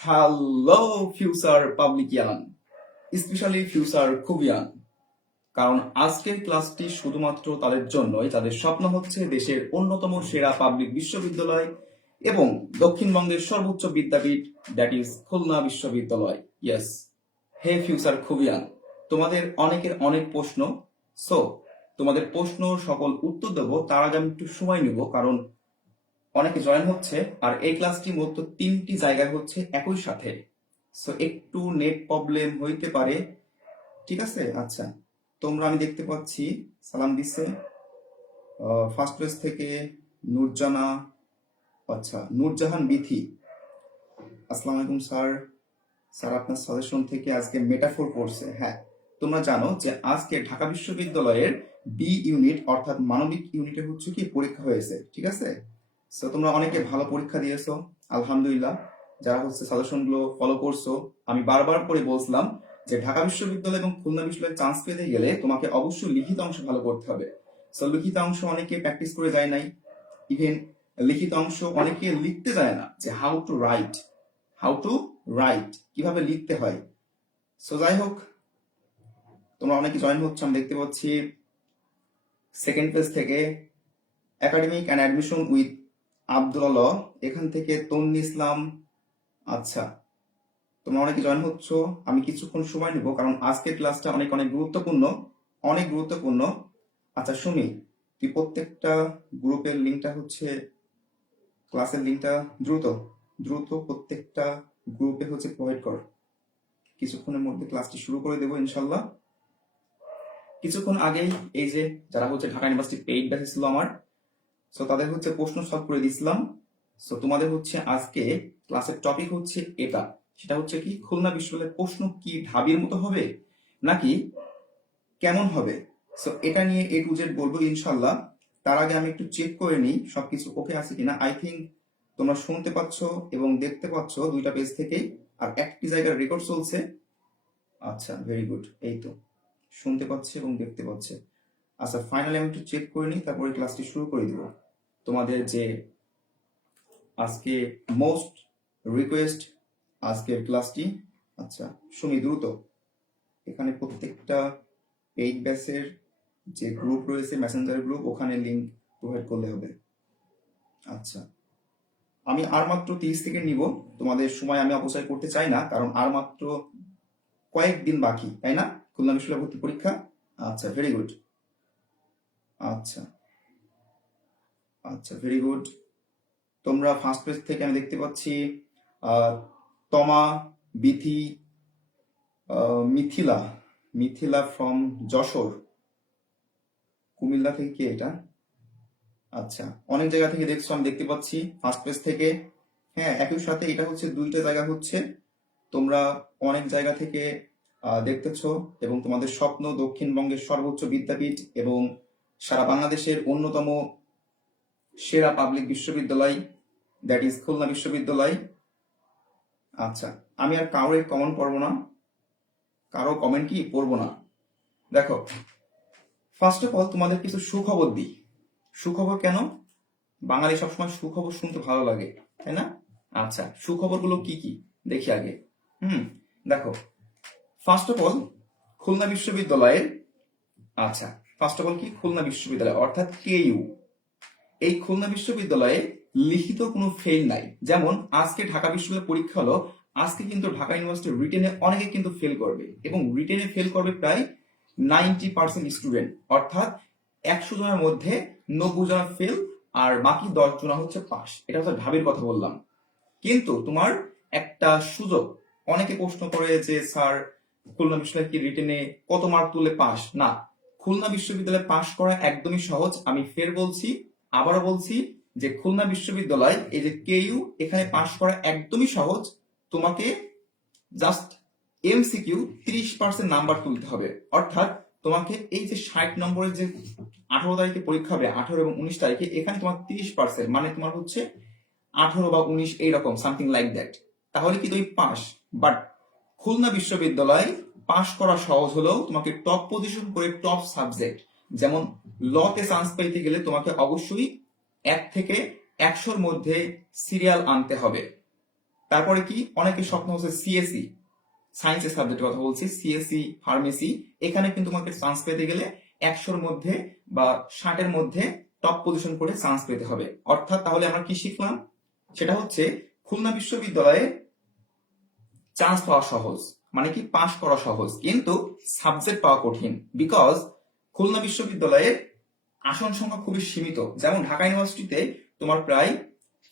Hello future পাবলিকিয়ান, specially future খুবিয়ান। কারণ আজকের ক্লাসটি শুধুমাত্র তাদের জন্যই যাদের স্বপ্ন হচ্ছে দেশের অন্যতম সেরা পাবলিক বিশ্ববিদ্যালয় এবং দক্ষিণবঙ্গের সর্বোচ্চ বিদ্যাপীঠ, দ্যাট ইজ খুলনা বিশ্ববিদ্যালয়। ইয়েস, হে ফিউচার খুবিয়ান, তোমাদের অনেকের অনেক প্রশ্ন। সো তোমাদের প্রশ্ন সকল উত্তর দেবো, তার আগে আমি একটু সময় নিব, কারণ অনেকে জয়েন হচ্ছে আর এই ক্লাসটি মূলত 3টি জায়গায় হচ্ছে একই সাথে। সো একটু নেট প্রবলেম হইতে পারে, ঠিক আছে? আচ্ছা, তোমরা আমি দেখতে পাচ্ছি সালাম দিচ্ছে ফার্স্ট পেজ থেকে নূরজানা, আচ্ছা নূরজাহান বিথি। আসসালামু আলাইকুম স্যার। স্যার আপনার সাজেশন থেকে আজকে মেটাফোর পড়ছে। হ্যাঁ, তোমরা জানো যে আজকে ঢাকা বিশ্ববিদ্যালয়ের বি ইউনিট অর্থাৎ মানবিক ইউনিটে হচ্ছে কি পরীক্ষা হয়েছে, ঠিক আছে? সো তোমরা অনেকে ভালো পরীক্ষা দিয়েছো, আলহামদুলিল্লাহ। যারা হচ্ছে সাজেশন গুলো ফলো করছো, আমি বারবার করে বলছিলাম যে ঢাকা বিশ্ববিদ্যালয় এবং খুলনা বিশ্ববিদ্যালয়ে চান্স পেতে গেলে তোমাকে অবশ্যই লিখিত অংশ ভালো করতে হবে। সো লিখিত অংশ অনেকে প্র্যাকটিস করে যায় নাই, ইভেন লিখিত অংশ অনেকে লিখতে যায় না যে হাউ টু রাইট কিভাবে লিখতে হয়। সো যাই হোক, তোমরা অনেকে জয়েন হচ্ছে, আমি দেখতে পাচ্ছি সেকেন্ড পেজ থেকে academic and admission with Abdullah, এখান থেকে তন্নি ইসলাম। আচ্ছা, তোমরা অনেকে জয়েন হচ্ছ, আমি কিছুক্ষণ সময় নিব কারণ আজকের ক্লাসটা অনেক অনেক গুরুত্বপূর্ণ, অনেক গুরুত্বপূর্ণ। আচ্ছা শুনি, তুই প্রত্যেকটা গ্রুপের লিঙ্কটা হচ্ছে, ক্লাসের লিঙ্কটা দ্রুত দ্রুত প্রত্যেকটা গ্রুপে হচ্ছে প্রোভাইড কর। কিছুক্ষণের মধ্যে ক্লাসটি শুরু করে দেবো ইনশাল্লাহ। কিছুক্ষণ আগেই এই যে যারা হচ্ছে ঢাকা ইউনিভার্সিটি পেইড ব্যাচ ছিল আমার, সো তাদের হচ্ছে প্রশ্ন সলভ করে দিছিলাম। সো তোমাদের হচ্ছে আজকে ক্লাসের টপিক হচ্ছে এটা, সেটা হচ্ছে কি খুলনা বিশ্ববিদ্যালয়ের প্রশ্ন কি ঢাবির মতো হবে নাকি কেমন হবে। সো এটা নিয়ে এ টু জেড বলবো ইনশাল্লাহ। তার আগে আমি একটু চেক করে নিই সবকিছু ওকে আছে কিনা। আই থিঙ্ক তোমরা শুনতে পাচ্ছ এবং দেখতে পাচ্ছ দুইটা পেজ থেকেই, আর একটি জায়গার রেকর্ড চলছে। আচ্ছা ভেরি গুড, এই তো শুনতে পাচ্ছে এবং দেখতে পাচ্ছে। আচ্ছা ফাইনালি আমি একটু চেক করে নিই, তারপরে ক্লাসটি শুরু করে দিব। তোমাদের যে আজকে মোস্ট রিকোয়েস্ট আজকের ক্লাসটি, আচ্ছা শুনি দ্রুত। এখানে প্রত্যেকটা পেইড ব্যাচের যে গ্রুপ রয়েছে, মেসেঞ্জার গ্রুপ, ওখানে লিংক প্রোভাইড করলে হবে। আচ্ছা, আমি আর মাত্র 30 সেকেন্ড নিব, তোমাদের সময় আমি অপচয় করতে চাই না, কারণ আর মাত্র কয়েকদিন বাকি, তাই না, খুলনা বিশ্ববিদ্যালয় ভর্তি পরীক্ষা। আচ্ছা ভেরি গুড, আচ্ছা আচ্ছা ভেরি গুড। তোমরা ফার্স্ট পেজ থেকে আমি দেখতে পাচ্ছি তমা, বিথি, মিথিলা, মিথিলা ফ্রম যশোর, কুমিল্লা থেকে কি এটা? আচ্ছা, অনেক জায়গা থেকে দেখছো, আমি দেখতে পাচ্ছি ফার্স্ট পেজ থেকে। হ্যাঁ, একই সাথে এটা হচ্ছে দুইটা জায়গা হচ্ছে, তোমরা অনেক জায়গা থেকে দেখতেছো এবং তোমাদের স্বপ্ন দক্ষিণবঙ্গের সর্বোচ্চ বিদ্যাপীঠ এবং সারা বাংলাদেশের অন্যতম সেরা পাবলিক বিশ্ববিদ্যালয়, দ্যাট ইজ খুলনা বিশ্ববিদ্যালয়। আচ্ছা, আমি আর কারোর কমেন্ট পড়বো না, কারো কমেন্ট কি পড়বো না। দেখো, ফার্স্ট অফ অল তোমাদের কিছু সুখবর দিই। সুখবর কেন? বাঙালি সবসময় সুখবর শুনতে ভালো লাগে, তাই না? আচ্ছা, সুখবরগুলো কি কি দেখি আগে। দেখো, ফার্স্ট অফ অল খুলনা বিশ্ববিদ্যালয়ের, আচ্ছা ফার্স্ট অফ অল কি খুলনা বিশ্ববিদ্যালয় অর্থাৎ কেইউ, এই খুলনা বিশ্ববিদ্যালয়ে লিখিত কোনো ফেল নাই। যেমন আজকে ঢাকা বিশ্ববিদ্যালয় পরীক্ষা হলো, আজকে কিন্তু ঢাকা ইউনিভার্সিটি রিটেনে অনেকে কিন্তু ফেল করবে এবং রিটেনে ফেল করবে প্রায় 90% স্টুডেন্ট, অর্থাৎ 100 জনের মধ্যে 90 জন ফেল আর বাকি 10 জন হচ্ছে পাস। এটা হচ্ছে ঢাবির কথা বললাম। কিন্তু তোমার একটা সুযোগ, অনেকে প্রশ্ন করে যে স্যার খুলনা বিশ্ববিদ্যালয় কি রিটেনে কত মার্ক তুলে পাস? না, খুলনা বিশ্ববিদ্যালয়ে পাস করা একদমই সহজ। আমি ফের বলছি, আবারও বলছি যে খুলনা বিশ্ববিদ্যালয় এই যে কেইউ, এখানে পাস করা একদমই সহজ। তোমাকে জাস্ট এমসিকিউ 30% নাম্বার তুলতে হবে, অর্থাৎ তোমাকে এই যে 60 নম্বরের যে 18 তারিখে পরীক্ষা হবে, 18 এবং 19 তারিখে, এখানে তোমার 30%, মানে তোমার হচ্ছে 18 বা 19 এইরকম সামথিং লাইক দ্যাট, তাহলে কি তুমি পাস। বাট খুলনা বিশ্ববিদ্যালয় পাস করা সহজ হলেও তোমাকে টপ পজিশন করে টপ সাবজেক্ট, যেমন লতে চান্স পেতে গেলে তোমাকে অবশ্যই 1 থেকে 100-র মধ্যে সিরিয়াল আনতে হবে। তারপরে কি অনেকের স্বপ্ন হচ্ছে সিএসসি, সায়েন্সের সাবজেক্টের কথা বলছি, সিএসসি ফার্মেসি। এখানে কিন্তু তোমাকে চান্স পেতে গেলে 100-র মধ্যে বা 60-এর মধ্যে টপ পজিশন করে চান্স পেতে হবে। অর্থাৎ তাহলে আমরা কি শিখলাম, সেটা হচ্ছে খুলনা বিশ্ববিদ্যালয়ে চান্স পাওয়া সহজ, মানে কি পাশ করা সহজ, কিন্তু সাবজেক্ট পাওয়া কঠিন। বিকজ খুলনা বিশ্ববিদ্যালয়ের আসন সংখ্যা খুবই সীমিত। যেমন ঢাকা ইউনিভার্সিটিতে তোমার প্রায়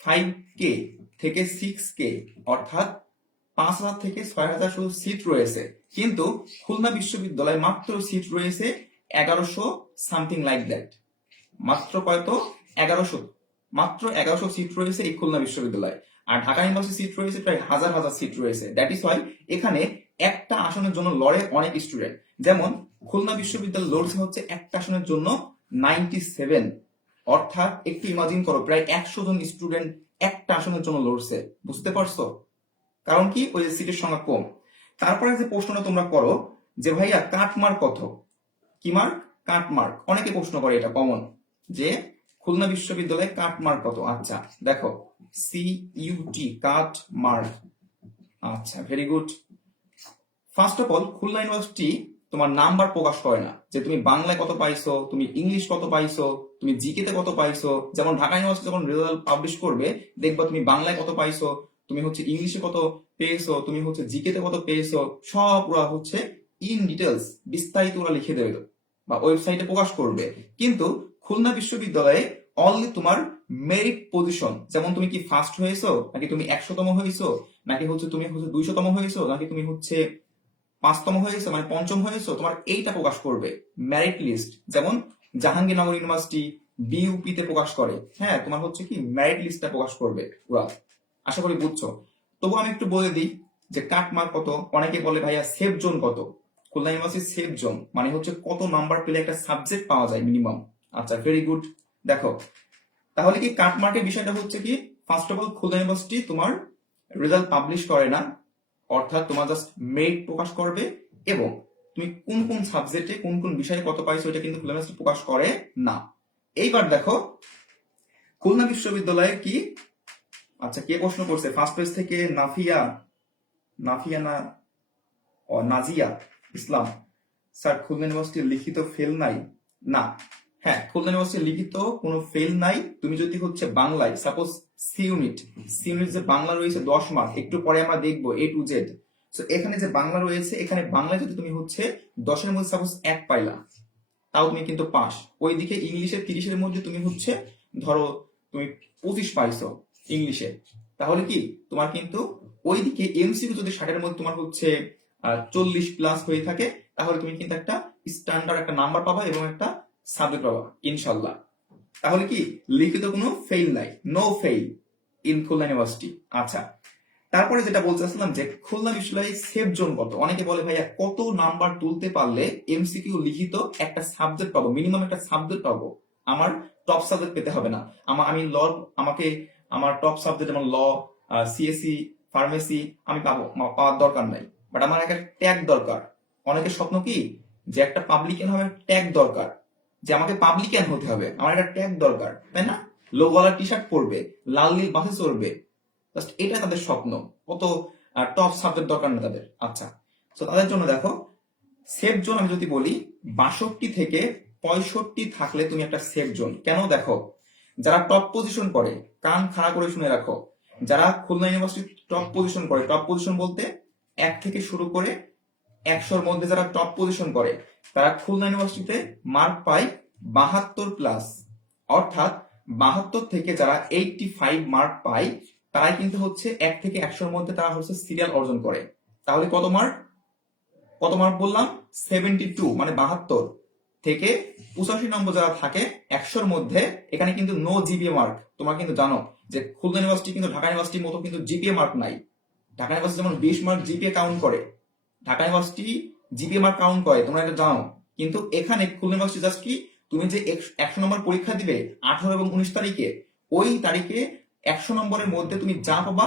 5K থেকে 6K, অর্থাৎ 5,000 থেকে 6,000 শুধু সিট রয়েছে, কিন্তু খুলনা বিশ্ববিদ্যালয়ে মাত্র সিট রয়েছে 1100 সামথিং লাইক দ্যাট। মাত্র কয়তো 1100, মাত্র 1100 সিট রয়েছে এই খুলনা বিশ্ববিদ্যালয়ে। আর ঢাকা ইউনিভার্সিটি সিট রয়েছে প্রায় হাজার হাজার সিট রয়েছে। দ্যাট ইজ ওয়াই এখানে একটা আসনের জন্য লড়ে অনেক স্টুডেন্ট। যেমন খুলনা বিশ্ববিদ্যালয় লড়ছে হচ্ছে একটা আসনের জন্য 97, অর্থাৎ একটু ইমাজিন করো প্রায় 100 জন স্টুডেন্ট একটা আসনের জন্য লড়ছে। বুঝতে পারছো? কারণ কি ওই সিটের সংখ্যা কম। তারপরে যে প্রশ্নটা তোমরা করো যে ভাইয়া কাটমার্ক কত, কি মার্ক? কাটমার্ক। অনেকে প্রশ্ন করে, এটা কমন, যে খুলনা বিশ্ববিদ্যালয়ে কাটমার্ক কত। আচ্ছা দেখো, CUT, কাট মার্ক। আচ্ছা, very good. First of all Khulna university তোমার নাম্বার প্রকাশ করে না, যে তুমি বাংলায় কত পাইছো, তুমি ইংলিশ কত পাইছো, তুমি জিকে তে কত পাইছো। যেমন ঢাকা ইউনিভার্সিটি যখন রেজাল্ট পাবলিশ করবে, দেখবা তুমি বাংলায় কত পাইছো, তুমি হচ্ছে ইংলিশে কত পেয়েছো, তুমি হচ্ছে জিকে তে কত পেয়েছো, সব ওরা হচ্ছে ইন ডিটেলস বিস্তারিত ওরা লিখে দেবে বা ওয়েবসাইটে প্রকাশ করবে। কিন্তু খুলনা বিশ্ববিদ্যালয়ে অনলি তোমার মেরিট পজিশন, যেমন তুমি কি ফার্স্ট হয়েছো, নাকি তুমি 100তম হয়েছো, নাকি হচ্ছে তুমি হচ্ছে 200তম হয়েছো, নাকি তুমি হচ্ছে 5তম হয়েছে, মানে পঞ্চম হয়েছে, তোমার এইটা প্রকাশ করবে মেরিট লিস্ট। যেমন জাহাঙ্গীরনগর ইউনিভার্সিটি BUP তে প্রকাশ করে, হ্যাঁ, তোমার হচ্ছে কি মেরিট লিস্টটা প্রকাশ করবে ওরা। আশা করি বুঝছো। তবু আমি একটু বলে দিই যে কাট মার্ক কত। অনেকে বলে ভাইয়া সেফ জোন কত। খুলনা ইউনিভার্সিটি সেফ জোন মানে হচ্ছে কত নাম্বার পেলে একটা সাবজেক্ট পাওয়া যায় মিনিমাম। আচ্ছা, ভেরি গুড। দেখো তাহলে কি কাট মার্কের বিষয়টা হচ্ছে কি, first of all Khulna university তোমার রেজাল্ট পাবলিশ করে না, অর্থাৎ তোমার জাস্ট মেরিট প্রকাশ করবে, এবং তুমি কোন কোন সাবজেক্টে কোন কোন বিষয়ে কত পাইছো এটা কিন্তু খুলনা ইউনিভার্সিটি প্রকাশ করে না। এইবার দেখো খুলনা বিশ্ববিদ্যালয়ে কি, আচ্ছা কে প্রশ্ন করছে ফার্স্ট পেজ থেকে, নাফিয়া, নাফিয়া না নাজিয়া ইসলাম, স্যার খুলনা ইউনিভার্সিটির লিখিত ফেল নাই? না, হ্যাঁ খুলনা ইউনিভার্সিটির লিখিত কোনো ফেল নাই। তুমি যদি হচ্ছে বাংলায় সাপোজ সি ইউনিট যে বাংলা রয়েছে 10 মার্ক, একটু পরে আমরা দেখবো A to Z। তো এখানে যে বাংলা রয়েছে, এখানে বাংলায় যদি তুমি হচ্ছে 10-এর মধ্যে সাপোজ 1 পাইলা, তাও তুমি কিন্তু পাস। ওইদিকে ইংলিশে 30-এর মধ্যে তুমি হচ্ছে ধরো তুমি 25 পাইছো ইংলিশে, তাহলে কি তোমার কিন্তু ওইদিকে MCQ যদি 60-এর মধ্যে তোমার হচ্ছে 40+ হয়ে থাকে, তাহলে তুমি কিন্তু একটা স্ট্যান্ডার্ড একটা নাম্বার পাবা এবং একটা সাবজেক্ট পাবা ইনশাল্লাহ। তাহলে কি লিখিত কোনো ফেল নাই, no fail in Khulna university. আচ্ছা, তারপরে যেটা বলতেছিলাম যে খুলনা বিশ্ববিদ্যালয়ে সেফ জোন কত। অনেকে বলে ভাইয়া কত নাম্বার তুলতে পারলে MCQ লিখিত একটা সাবজেক্ট পাবো, মিনিমাম একটা সাবজেক্ট পাবো, আমার টপ সাবজেক্ট পেতে হবে না, আমি ল, আমাকে আমার টপ সাবজেক্ট যেমন ল, CSE, ফার্মেসি আমি পাওয়ার দরকার নাই, বাট আমার একটা ট্যাগ দরকার। অনেকের স্বপ্ন কি যে একটা পাবলিকান হবে, ট্যাগ দরকার, যে আমাকে পাবলিকান হতে হবে, আমার একটা ট্যাগ দরকার, তাই না? লোগোওয়ালা টি-শার্ট পরবে, লাল নীল বাসে চড়বে, জাস্ট এটা তাদের স্বপ্ন, কত টপ সাবজেক্ট দরকার না তাদের। আচ্ছা, তো তাদের জন্য দেখো সেফ জোন আমি যদি বলি 62 থেকে 65 থাকলে তুমি একটা সেফ জোন। কেন? দেখো যারা টপ পজিশন করে, কান খাড়া করে শুনে রাখো, যারা খুলনা ইউনিভার্সিটি টপ পজিশন করে, টপ পজিশন বলতে 1 থেকে শুরু করে 100-র মধ্যে যারা টপ পজিশন করে, তারা খুলনা ইউনিভার্সিটিতে মার্ক পায় 72+। অর্থাৎ 72 থেকে যারা 85 মার্ক পায়, তারাই কিন্তু হচ্ছে 1 থেকে 100-র মধ্যে তারা হচ্ছে সিরিয়াল অর্জন করে। তাহলে কত মার্ক, কত মার্ক বললাম? 72, মানে 72 থেকে 85 নম্বর যারা থাকে 100-র মধ্যে, এখানে কিন্তু নো জিপিএ মার্ক। তোমরা কিন্তু জানো যে খুলনা ইউনিভার্সিটি কিন্তু ঢাকা ইউনিভার্সিটির মতো কিন্তু জিপিএ মার্ক নাই। ঢাকা ইউনিভার্সিটি যেমন 20 মার্ক জিপিএ কাউন্ট করে, Dhaka university GPA mark count করে, তোমরা এটা জানো। কিন্তু এখানে খুলনা ইউনিভার্সিটি জাস্ট কি, তুমি যে 100 নম্বর পরীক্ষা দিবে 18 এবং 19 তারিখে, ওই তারিখে 100 নম্বরের মধ্যে তুমি যা পাবা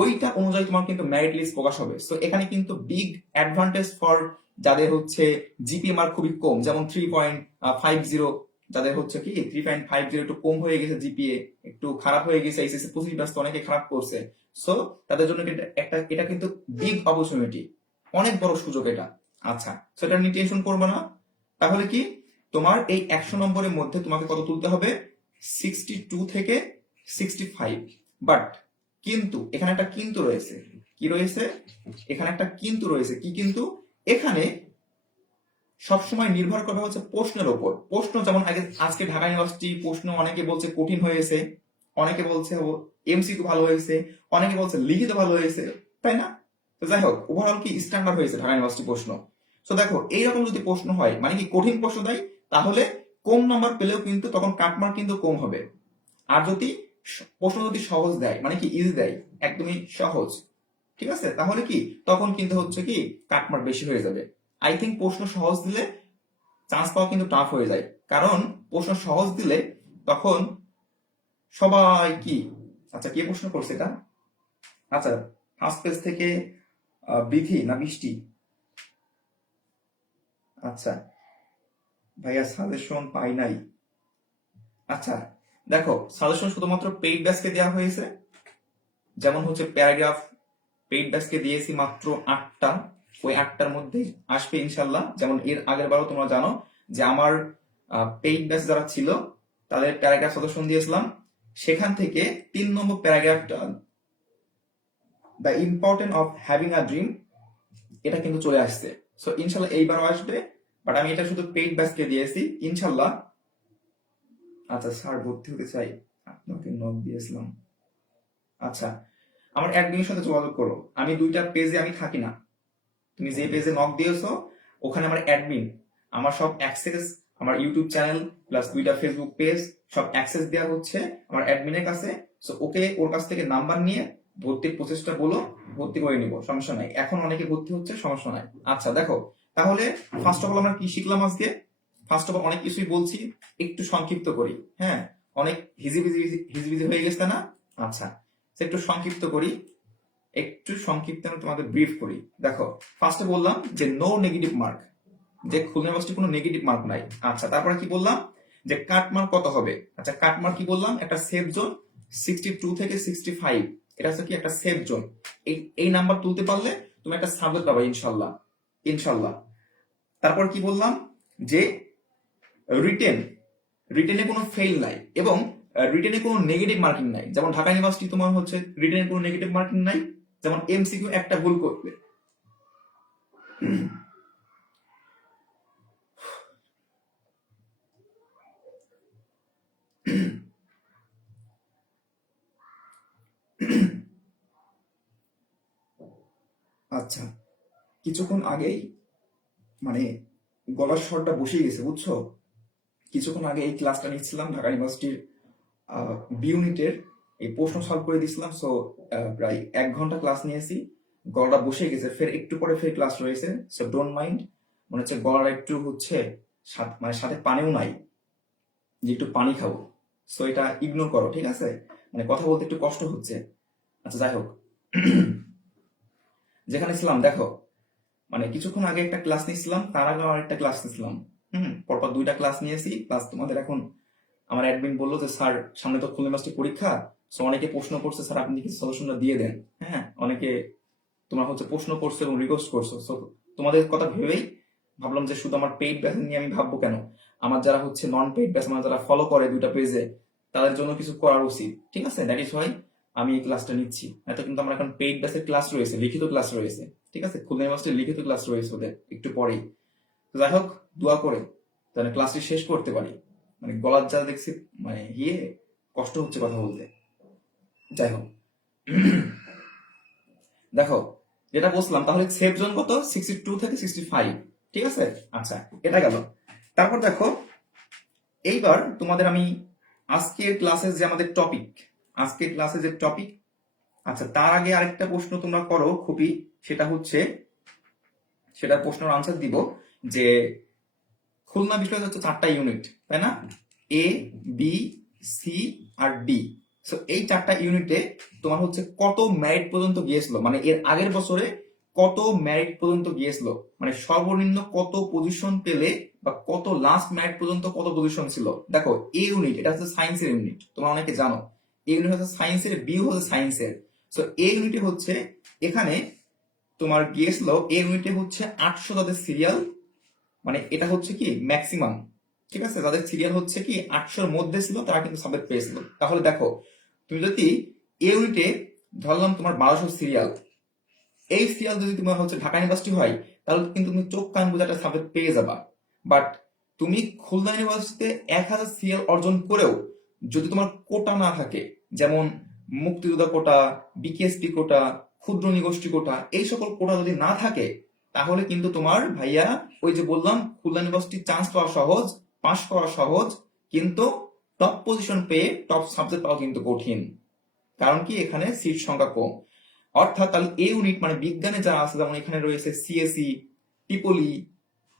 ওইটা অনুযায়ী তোমার কিন্তু মেরিট লিস্ট প্রকাশ হবে। সো এখানে কিন্তু বিগ অ্যাডভান্টেজ ফর যাদের হচ্ছে জিপিএ মার্ক খুবই কম, যেমন 3.50, যাদের হচ্ছে কি 3.50 একটু কম হয়ে গেছে, জিপিএ একটু খারাপ হয়ে গেছে, এইচএসসি 25 ব্যাচ অনেকে খারাপ করছে, সো তাদের জন্য এটা কিন্তু বিগ অপরচুনিটি, অনেক বড় সুযোগ এটা। আচ্ছা, সো এটা নিয়ে টেনশন করবে না। তাহলে কি তোমার এই 100 নম্বরের মধ্যে তোমাকে কত তুলতে হবে? 62 থেকে 65। বাট কিন্তু এখানে একটা কিন্তু রয়েছে। কি রয়েছে? এখানে একটা কিন্তু রয়েছে। কি কিন্তু? এখানে সবসময় নির্ভর করবে হচ্ছে প্রশ্নের ওপর। প্রশ্ন যেমন আজকে ঢাকা ইউনিভার্সিটি প্রশ্ন অনেকে বলছে কঠিন হয়েছে, অনেকে বলছে এমসিকিউ ভালো হয়েছে, অনেকে বলছে লিখিত ভালো হয়েছে, তাই না? তো যাই হোক, ওভারঅল কি স্ট্যান্ডার্ড হয়েছে ঢাকা ইউনিভার্সিটি প্রশ্ন। তো দেখো, এইরকম যদি প্রশ্ন হয়, মানে কি কঠিন প্রশ্ন দেয়, তাহলে কম নাম্বার পেলেও কিন্তু তখন কাটমার্ক কিন্তু কম হবে। আর যদি প্রশ্ন যদি সহজ দেয়, মানে কি ইজি দেয়, একদমই সহজ, ঠিক আছে, তাহলে কি তখন কিন্তু হচ্ছে কি কাটমার্ক বেশি হয়ে যাবে। আই থিঙ্ক প্রশ্ন সহজ দিলে চান্স পাওয়া কিন্তু টাফ হয়ে যায়, কারণ প্রশ্ন সহজ দিলে তখন সবাই কি, আচ্ছা কে প্রশ্ন করছে এটা? আচ্ছা, ফার্স্ট পেজ থেকে বিধি না বৃষ্টি? আচ্ছা ভাইয়া, সাজেশন পাই নাই। আচ্ছা দেখো, সাজেশন শুধুমাত্র পেইড ব্যাচকে দেওয়া হয়েছে। যেমন হচ্ছে প্যারাগ্রাফ পেইড ব্যাচকে দিয়েছি মাত্র 8টা, ওই 8টার মধ্যে আসবে ইনশাল্লাহ। যেমন এর আগের বারও তোমরা জানো যে আমার পেইড ব্যাচ যারা ছিল তাদের প্যারাগ্রাফ সাজেশন দিয়েছিলাম, সেখান থেকে 3 নম্বর প্যারাগ্রাফটা the important of having a dream, এটা কিন্তু চলে আসছে। সো ইনশাল্লাহ এইবারও আসবে, বাট আমি এটা শুধু পেইড ব্যাচকে দিয়েছি ইনশাল্লাহ। আচ্ছা স্যার, ভর্তি হতে চাই, আপনাকে নক দিয়েছিলাম। আচ্ছা, আমার অ্যাডমিনের সাথে যোগাযোগ করো। আমি 2টা পেজে আমি থাকি না, তুমি যে পেজে নক দিয়েছো ওখানে আমার অ্যাডমিন, আমার সব অ্যাক্সেস, আমার ইউটিউব চ্যানেল প্লাস 2টা ফেসবুক পেজ সব অ্যাক্সেস দেওয়া হচ্ছে আমার অ্যাডমিনের কাছে। সো ওকে, ওর কাছ থেকে নাম্বার নিয়ে ভর্তির প্রসেসটা বলো, ভর্তি করে নিব, সমস্যা নাই। এখন অনেকে ভর্তি হচ্ছে, সমস্যা নাই। আচ্ছা দেখো, তাহলে ফার্স্ট অফ অল আমরা কি শিখলাম আজকে? ফার্স্ট অফ অল অনেক কিছুই বলছি, একটু সংক্ষিপ্ত করি। হ্যাঁ, অনেক হিজিবিজি হিজিবিজি হয়ে গেছে না? আচ্ছা, একটু সংক্ষিপ্ত করি, একটু সংক্ষিপ্ত আমি তোমাদের ব্রিফ করি। দেখো, ফার্স্টে বললাম যে নো নেগেটিভ মার্ক, যে খুলনা ইউনিভার্সিটি কোনো নেগেটিভ মার্ক নাই। আচ্ছা, তারপরে কি বললাম যে কাট মার্ক কত হবে? আচ্ছা, কাট মার্ক কি বললাম? একটা সেফ জোন 62 থেকে 65, এটা হচ্ছে কি একটা সেফ জোন। এই নাম্বার তুলতে পারলে তুমি একটা সাবজেক্ট পাবে ইনশাল্লাহ, ইনশাল্লাহ। তারপর কি বললাম যে রিটেন, রিটেনে কোনো ফেল নাই, এবং রিটেনে কোনো নেগেটিভ মার্কিং নাই। যেমন ঢাকা ইউনিভার্সিটি তোমার হচ্ছে রিটেনে কোনো নেগেটিভ মার্কিং নাই, যেমন এমসিকিউ একটা ভুল করবে। আচ্ছা, কিছুক্ষণ আগেই মানে গলার স্বরটা বসে গেছে, বুঝছো? কিছুক্ষণ আগে এই ক্লাসটা নিচ্ছিলাম ঢাকা ইউনিভার্সিটির বি ইউনিটের, এই প্রশ্ন সলভ করে দিছিলাম। সো প্রায় 1 ঘন্টা ক্লাস নিয়েছি, গলাটা বসে গেছে। ফের একটু পরে ফের ক্লাস রয়েছে, সো ডোন্ট মাইন্ড। মনে হচ্ছে গলাটা একটু হচ্ছে মানে সাথে পানিও নাই যে একটু পানি খাবো, সো এটা ইগনোর করো, ঠিক আছে? মানে কথা বলতে একটু কষ্ট হচ্ছে। আচ্ছা যাই হোক, যেখানে ছিলাম দেখো, মানে কিছুক্ষণ আগে একটা ক্লাস নিয়েছিলাম, তার আগে আরেকটা ক্লাস নিয়েছিলাম। পরপর 2টা ক্লাস নিয়েছি। প্লাস তোমাদের এখন আমার অ্যাডমিন বললো যে স্যার সামনে তো খুলনা ইউনিভার্সিটি পরীক্ষা, সো অনেকে প্রশ্ন করছে স্যার আপনি কি সলিউশনটা দিয়ে দেন। হ্যাঁ, অনেকে তোমরা হচ্ছে প্রশ্ন করছো এবং রিকোয়েস্ট করছো। সো তোমাদের কথা ভেবেই ভাবলাম যে শুধু আমার পেইড ব্যাচ নিয়ে আমি ভাববো কেন, আমার যারা হচ্ছে নন পেইড ব্যাচ, আমার যারা ফলো করে 2টা পেজে, তাদের জন্য কিছু করার উচিত, ঠিক আছে? দ্যাট ইজ হোয়াই আমি এই ক্লাসটা নিচ্ছি। এত কিন্তু আমার এখন পেইড ব্যাচের ক্লাস রয়েছে, লিখিত ক্লাস রয়েছে, ঠিক আছে? খুলনা ইউনিভার্সিটির লিখিত ক্লাস রয়েছে ওদের একটু পরেই। তো যাই হোক, দোয়া করে তাহলে ক্লাসটি শেষ করতে পারি। মানে গলার যা দেখছি, মানে কষ্ট হচ্ছে কথা বলতে। যাই হোক, দেখো যেটা বলছিলাম, তাহলে সেফ জোন কত? 62 থেকে 65, ঠিক আছে? আচ্ছা, এটা গেল। তারপর দেখো, এইবার তোমাদের আমি আজকের ক্লাসের যে আমাদের টপিক, আজকের ক্লাসে যে টপিক, আচ্ছা তার আগে আরেকটা প্রশ্ন তোমরা করো খুবই, সেটা হচ্ছে, সেটা প্রশ্নের আনসার দিব যে খুলনা বিষয় হচ্ছে 4টা ইউনিট, তাই না? এ, বি, সি আর ডি। সো এই 4টা ইউনিটে তোমার হচ্ছে কত মেরিট পর্যন্ত গিয়েছিল, মানে এর আগের বছরে কত মেরিট পর্যন্ত গিয়েছিল, মানে সর্বনিম্ন কত পজিশন পেলে বা কত লাস্ট মেরিট পর্যন্ত কত পজিশন ছিল। দেখো এ ইউনিট, এটা হচ্ছে সায়েন্সের ইউনিট, তোমরা অনেকে জানো এ ইউনিট হচ্ছে সায়েন্সের, বি হচ্ছে সায়েন্সের। সো এ ইউনিটে হচ্ছে এখানে তোমার গিয়েছিল, এ ইউনিটে হচ্ছে 800 তাদের সিরিয়াল, মানে এটা হচ্ছে কি ম্যাক্সিমাম, ঠিক আছে, যাদের সিরিয়াল হচ্ছে কি 800-র মধ্যে ছিল তারা কিন্তু সাবজেক্ট পেয়েছিল। তাহলে দেখো তুমি যদি এ ইউনিটে ধরলাম তোমার 1200 সিরিয়াল, এই সিরিয়াল যদি তোমার হচ্ছে ঢাকা ইউনিভার্সিটি হয় তাহলে কিন্তু তুমি চোখ কান বোঝা একটা সাবজেক্ট পেয়ে যাবা। বাট তুমি খুলনা ইউনিভার্সিটিতে 1000 সিরিয়াল অর্জন করেও যদি তোমার কোটা না থাকে, যেমন মুক্তিযোদ্ধা কোটা, বিকেএসপি কোটা, ক্ষুদ্র নিগোষ্ঠী কোটা, এই সকল কোটা যদি না থাকে তাহলে কিন্তু তোমার ভাইয়া ওই যে বললাম খুলনা ইউনিভার্সিটি চান্স পাওয়া সহজ, পাশ করা সহজ, কিন্তু টপ পজিশন পেয়ে টপ সাবজেক্ট পাওয়া কিন্তু কঠিন। কারণ কি এখানে সিট সংখ্যা কম। অর্থাৎ তাহলে এ ইউনিট মানে বিজ্ঞানে যারা আছে, যেমন এখানে রয়েছে সিএসই, টিপলি,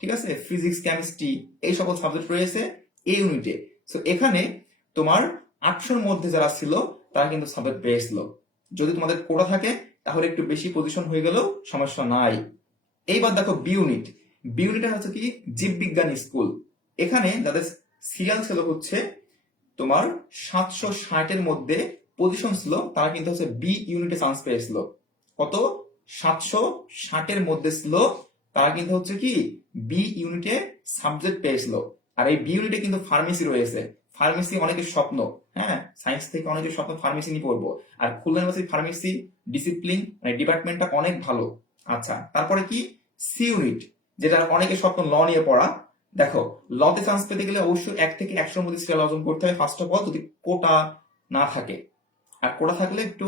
ঠিক আছে, ফিজিক্স, কেমিস্ট্রি, এই সকল সাবজেক্ট রয়েছে এ ইউনিটে। সো এখানে তোমার 800-র মধ্যে যারা ছিল তারা কিন্তু সাবজেক্ট পেয়েছিল। যদি তোমাদের কোটা থাকে তাহলে একটু বেশি পজিশন হয়ে গেলেও সমস্যা নাই। এইবার দেখো বি ইউনিট, বি ইউনিটে হচ্ছে কি জীববিজ্ঞান স্কুল, এখানে যাদের সিরিয়াল ছিল হচ্ছে তোমার 760-এর মধ্যে পজিশন ছিল তারা কিন্তু হচ্ছে বি ইউনিটে চান্স পেয়েছিল। কত? 760-এর মধ্যে ছিল তারা কিন্তু হচ্ছে কি বি ইউনিটে সাবজেক্ট পেয়েছিল। আর এই বি ইউনিটে কিন্তু ফার্মেসি রয়েছে, ফার্মেসি অনেকের স্বপ্ন, হ্যাঁ সায়েন্স থেকে অনেকের স্বপ্ন ফার্মেসি নিয়ে পড়বো, আর খুলনা ইউনিভার্সিটি ফার্মেসি ডিসিপ্লিন মানে ডিপার্টমেন্টটা অনেক ভালো। আচ্ছা তারপরে কি সি ইউনিট, যেটা অনেকের স্বপ্ন ল নিয়ে পড়া। দেখো লতে চান্স পেতে গেলে অবশ্যই 1 থেকে 100-র মধ্যে সিরিয়াল অর্জন করতে হবে ফার্স্ট অফ অল, যদি কোটা না থাকে। আর কোটা থাকলে একটু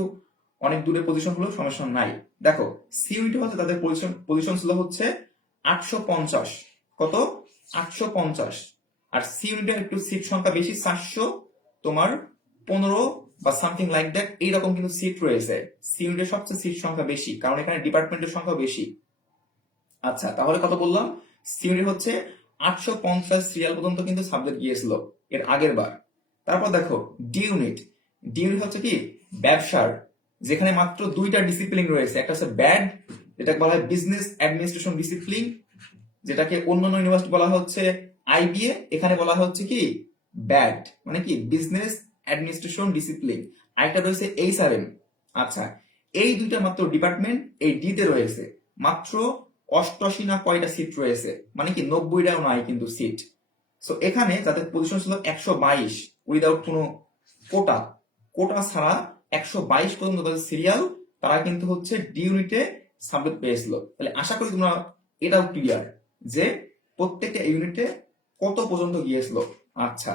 অনেক দূরে পজিশন হলেও সমস্যা নাই। দেখো সিইউটি হচ্ছে তাদের পজিশন পজিশন ছিল হচ্ছে 850, কত? 850। আর সিইউটির একটু সিট সংখ্যা বেশি, 400 তোমার 15 বা সামথিং লাইক দ্যাট, এইরকম কিন্তু সিট রয়েছে। সিইউটির সবচেয়ে সিট সংখ্যা বেশি কারণ এখানে ডিপার্টমেন্টের সংখ্যা বেশি। আচ্ছা তাহলে কত বললাম, সিইউটি হচ্ছে 850 সিরিয়াল পর্যন্ত কিন্তু সাবজেক্ট গিয়েছিল এর আগের বার। তারপর দেখো ডি ইউনিট, ডি ইউনিট হচ্ছে কি ব্যবসার, যেখানে মাত্র 2টা ডিসিপ্লিন রয়েছে, একটা হচ্ছে ব্যাড, যেটাকে বলা হয় বিজনেস অ্যাডমিনিস্ট্রেশন ডিসিপ্লিন, যেটাকে অন্যান্য ইউনিভার্সিটি বলা হচ্ছে আইবিএ, এখানে বলা হচ্ছে কি ব্যাড, মানে কি বিজনেস অ্যাডমিনিস্ট্রেশন ডিসিপ্লিন। আরেকটা রয়েছে এইচআরএম। আচ্ছা এই দুইটা মাত্র ডিপার্টমেন্ট এই ডি তে রয়েছে, মাত্র 88 না কয়টা সিট রয়েছে, মানে কি 90টাও নাই কিন্তু সিট। সো এখানে যাদের পজিশন ছিল 122 উইদাউট কোনো কোটা, কোটা ছাড়া 122 পর্যন্ত তাদের সিরিয়াল, তারা কিন্তু হচ্ছে ডি ইউনিটে সাবজেক্ট পেয়েছিল। তাহলে আশা করি তোমরা এটাও ক্লিয়ার যে প্রত্যেকটা ইউনিটে কত পর্যন্ত গিয়েছিল। আচ্ছা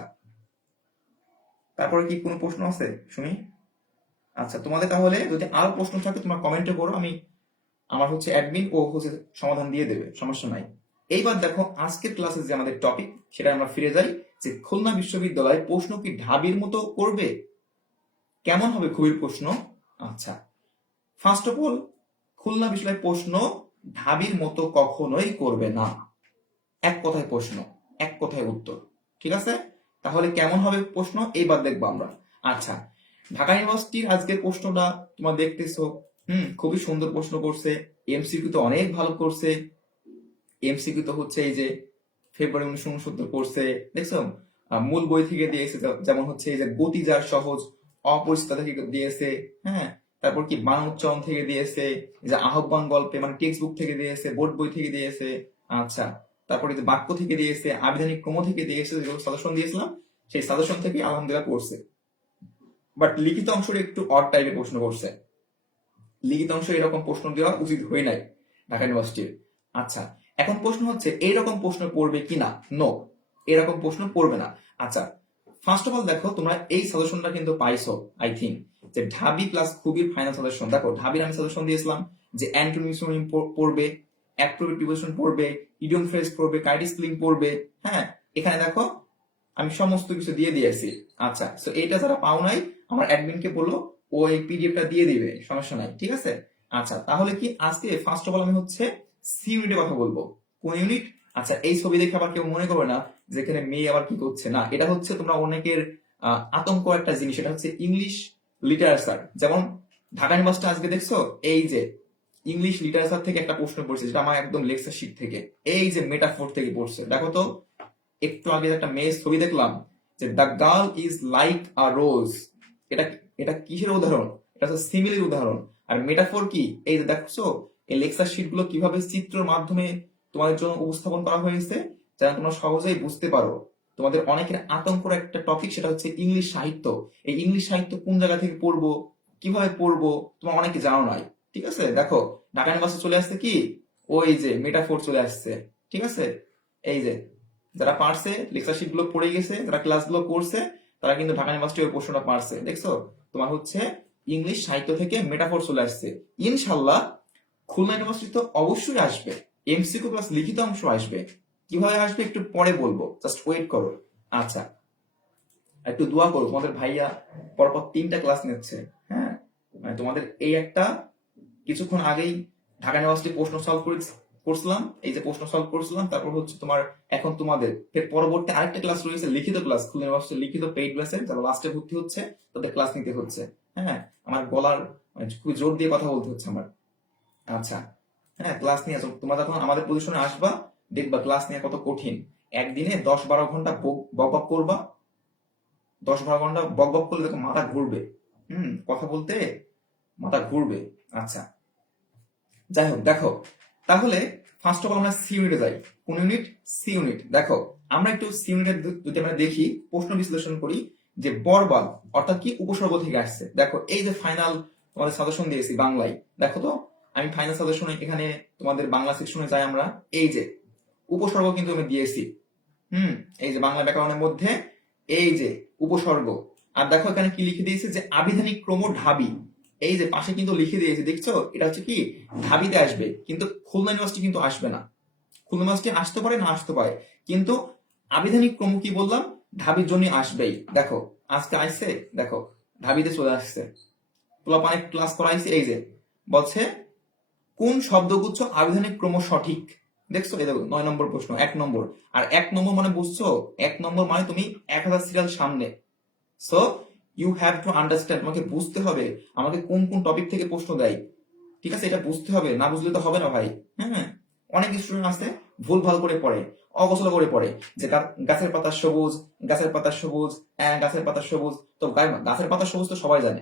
তারপরে কি কোনো প্রশ্ন আছে শুনি? আচ্ছা তোমাদের তাহলে যদি আরো প্রশ্ন থাকে তোমরা কমেন্টে করো, আমি আমার হচ্ছে অ্যাডমিন ও হচ্ছে সমাধান দিয়ে দেবে, সমস্যা নাই। এইবার দেখো আজকের ক্লাসে যে আমাদের টপিক সেটা আমরা ফিরে যাই, যে খুলনা বিশ্ববিদ্যালয় প্রশ্ন কি ঢাবির মতো করবে? কেমন হবে খুবই প্রশ্ন? আচ্ছা ফার্স্ট অফ অল খুলনা বিশ্ববিদ্যালয় প্রশ্ন ঢাবির মতো কখনোই করবে না। এক কথায় প্রশ্ন, এক কথায় উত্তর, ঠিক আছে? তাহলে কেমন হবে প্রশ্ন এইবার দেখবো আমরা। আচ্ছা ঢাকা ইউনিভার্সিটির আজকের প্রশ্নটা তোমরা দেখতেছো, খুবই সুন্দর প্রশ্ন করছে, এমসিকিউ তো অনেক ভালো করছে। এমসিকিউ তো হচ্ছে এই যে ফেব্রুয়ারি 1969 করছে, দেখছো? মূল বই থেকে দিয়েছে, যেমন হচ্ছে এই যে গতি যার সহজ, অপরিচিত থেকে দিয়েছে, হ্যাঁ তারপর কি বান উচ্চারণ থেকে দিয়েছে, এই যে আহ্বান গল্পে মানে টেক্সট বুক থেকে দিয়েছে, বোর্ড বই থেকে দিয়েছে। আচ্ছা তারপরে যে বাক্য থেকে দিয়েছে, আবিধানিক ক্রম থেকে দিয়েছে, যেগুলো সাজেশন দিয়েছিলাম সেই সাজেশন থেকে আলহামদুলিল্লাহ করছে। বাট লিখিত অংশটা একটু অড টাইপের প্রশ্ন করছে, লিখিত অংশ এরকম প্রশ্ন দেওয়া উচিত হয় নাই ঢাকা ইউনিভার্সিটির। আচ্ছা এখন প্রশ্ন হচ্ছে এইরকম প্রশ্ন পড়বে কিনা? নো, এরকম প্রশ্ন পড়বে না। আচ্ছা ফার্স্ট অফ অল দেখো তোমরা এই সাজেশনটা কিন্তু পাইছো আই থিঙ্ক, যে ঢাবি প্লাস খুবির ফাইনাল সাজেশন। দেখো ঢাবির আমি সাজেশন দিয়েছিলাম যে অ্যান্টোনিম পড়বে, অ্যাপ্রোপ্রিয়েট প্রিপোজিশন পড়বে, ইডিয়ম ফ্রেজ পড়বে, কাইটিস স্প্লিং পড়বে, হ্যাঁ এখানে দেখো আমি সমস্ত কিছু দিয়ে দিয়েছি। আচ্ছা সো এইটা যারা পাও নাই আমার অ্যাডমিনকে বললো ও এই পিডিএফটা দিয়ে দিবে, সমস্যা নাই, ঠিক আছে? আচ্ছা তাহলে কি আজকে ফার্স্ট অফ অল আমি হচ্ছে সি ইউনিটে কথা বলবো। কোন ইউনিট? আচ্ছা এই ছবি দেখে আবার কেউ মনে করবে না যেখানে মেয়ে আবার কি করছে, না এটা হচ্ছে তোমরা অনেকের আতঙ্ক একটা জিনিস, এটা হচ্ছে ইংলিশ লিটারেচার। যেমন ঢাকা ইউনিভার্সিটি আজকে দেখছো এই যে ইংলিশ লিটারেচার থেকে একটা প্রশ্ন পড়ছে, যেটা আমার একদম লেকচার শিট থেকে, এই যে মেটাফোর থেকে পড়ছে। দেখো তো, একটু আগে একটা মেয়ের ছবি দেখলাম, যে the girl is like a rose. এটা এটা কিসের উদাহরণ? এটা হচ্ছে সিমিলির উদাহরণ। আর মেটাফোর কি? এই যে দেখছো, এই লেকচার শিট গুলো কিভাবে চিত্রের মাধ্যমে তোমাদের জন্য উপস্থাপন করা হয়েছে, যেন তোমরা সহজেই বুঝতে পারো। তোমাদের অনেকের আতঙ্কর একটা টপিক, সেটা হচ্ছে ইংলিশ সাহিত্য। এই ইংলিশ সাহিত্য কোন জায়গা থেকে পড়বো, কিভাবে পড়বো, তোমার অনেকে জানো নাই। ঠিক আছে, দেখো ঢাকা ইউনিভার্সিটি চলে আসছে কি, ওই যে মেটাফোর চলে আসছে। ঠিক আছে, এই যে যারা পারছে লেকচার শিট গুলো পড়ে গেছে, যারা ক্লাস গুলো করছে, তারা কিন্তু ঢাকা ইউনিভার্সিটি ওই প্রশ্নটা পারছে। দেখছো, তোমার হচ্ছে ইংলিশ সাহিত্য থেকে মেটাফোর চলে আসছে। ইনশাল্লাহ খুলনা ইউনিভার্সিটি তো অবশ্যই আসবে, এমসিকিউ প্লাস লিখিত অংশ আসবে। কিভাবে আসবে একটু পরে বলবো, জাস্ট ওয়েট করো। আচ্ছা, একটু দোয়া করো, তোমাদের ভাইয়া পরপর 3টা ক্লাস নিচ্ছে। হ্যাঁ, মানে তোমাদের এই একটা কিছুক্ষণ আগেই ঢাকা ইউনিভার্সিটি প্রশ্ন সলভ করছিলাম, এই যে প্রশ্ন সলভ করছিলাম, তারপর হচ্ছে তোমার এখন তোমাদের ফের পরবর্তী আরেকটা ক্লাস রয়েছে, লিখিত ক্লাস, খুলনা ইউনিভার্সিটি লিখিত পেইড ব্যাচে যারা লাস্টে ভর্তি হচ্ছে তাদের ক্লাস নিতে হচ্ছে। হ্যাঁ, আমার গলার মানে খুবই জোর দিয়ে কথা বলতে হচ্ছে আমার। আচ্ছা, হ্যাঁ ক্লাস নিয়ে তোমরা যখন আমাদের পজিশনে আসবা, দেখবা ক্লাস নিয়ে কত কঠিন। একদিনে 10-12 ঘন্টা বক বক করবা, 10-12 ঘন্টা বক বক করলে দেখো মাথা ঘুরবে। কথা বলতে মাথা ঘুরবে। আচ্ছা, যাই হোক, দেখো তাহলে ফার্স্ট অফ অল আমরা সি ইউনিটে যাই। কোন ইউনিট? C unit. দেখো আমরা একটু সি ইউনিটের যদি আমরা দেখি, প্রশ্ন বিশ্লেষণ করি, যে বরবাদ অর্থাৎ কি উপসর্গ থেকে আসছে। দেখো এই যে ফাইনাল তোমাদের সাজেশন দিয়েছি বাংলায়, দেখো তো আমি ফাইনাল সাজেশনে এখানে তোমাদের বাংলা সেকশনে যাই আমরা, এই যে উপসর্গ কিন্তু আমি দিয়েছি। এই যে বাংলা ব্যাকরণের মধ্যে এই যে উপসর্গ। আর দেখো এখানে কি লিখে দিয়েছে, যে আবিধানিক ক্রম ঢাবি। এই যে পাশে কিন্তু লিখে দিয়েছে, দেখছো এটা হচ্ছে কি ঢাবিতে আসবে, কিন্তু খুলনা ইউনিভার্সিটি কিন্তু আসবে না। খুলনা ইউনিভার্সিটি আসতে পারে, না আসতে পারে, কিন্তু আবিধানিক ক্রম কি বললাম, ঢাবির জন্য আসবেই। দেখো আজকে আসছে, দেখো ঢাবিতে চলে আসছে, পোলাপানে ক্লাস করাইছে। এই যে বলছে কোন শব্দগুচ্ছ আবিধানিক ক্রম সঠিক। দেখছো, এই দেখো 9 নম্বর প্রশ্ন, 1 নম্বর। আর 1 নম্বর মানে বুঝছো, 1 নম্বর মানে তুমি 1000 সিরিয়াল সামনে। So you have to understand, তোমাকে বুঝতে হবে আমাকে কোন কোন টপিক থেকে প্রশ্ন দেয়। ঠিক আছে, এটা বুঝতে হবে, না বুঝলে তো হবে না ভাই। হ্যাঁ, অনেক স্টুডেন্ট আছে ভুল ভাল করে পড়ে, অগোছল করে পড়ে, যে গাছের পাতা সবুজ, গাছের পাতা সবুজ, গাছের পাতা সবুজ। তো গাছের পাতা সবুজ তো সবাই জানে,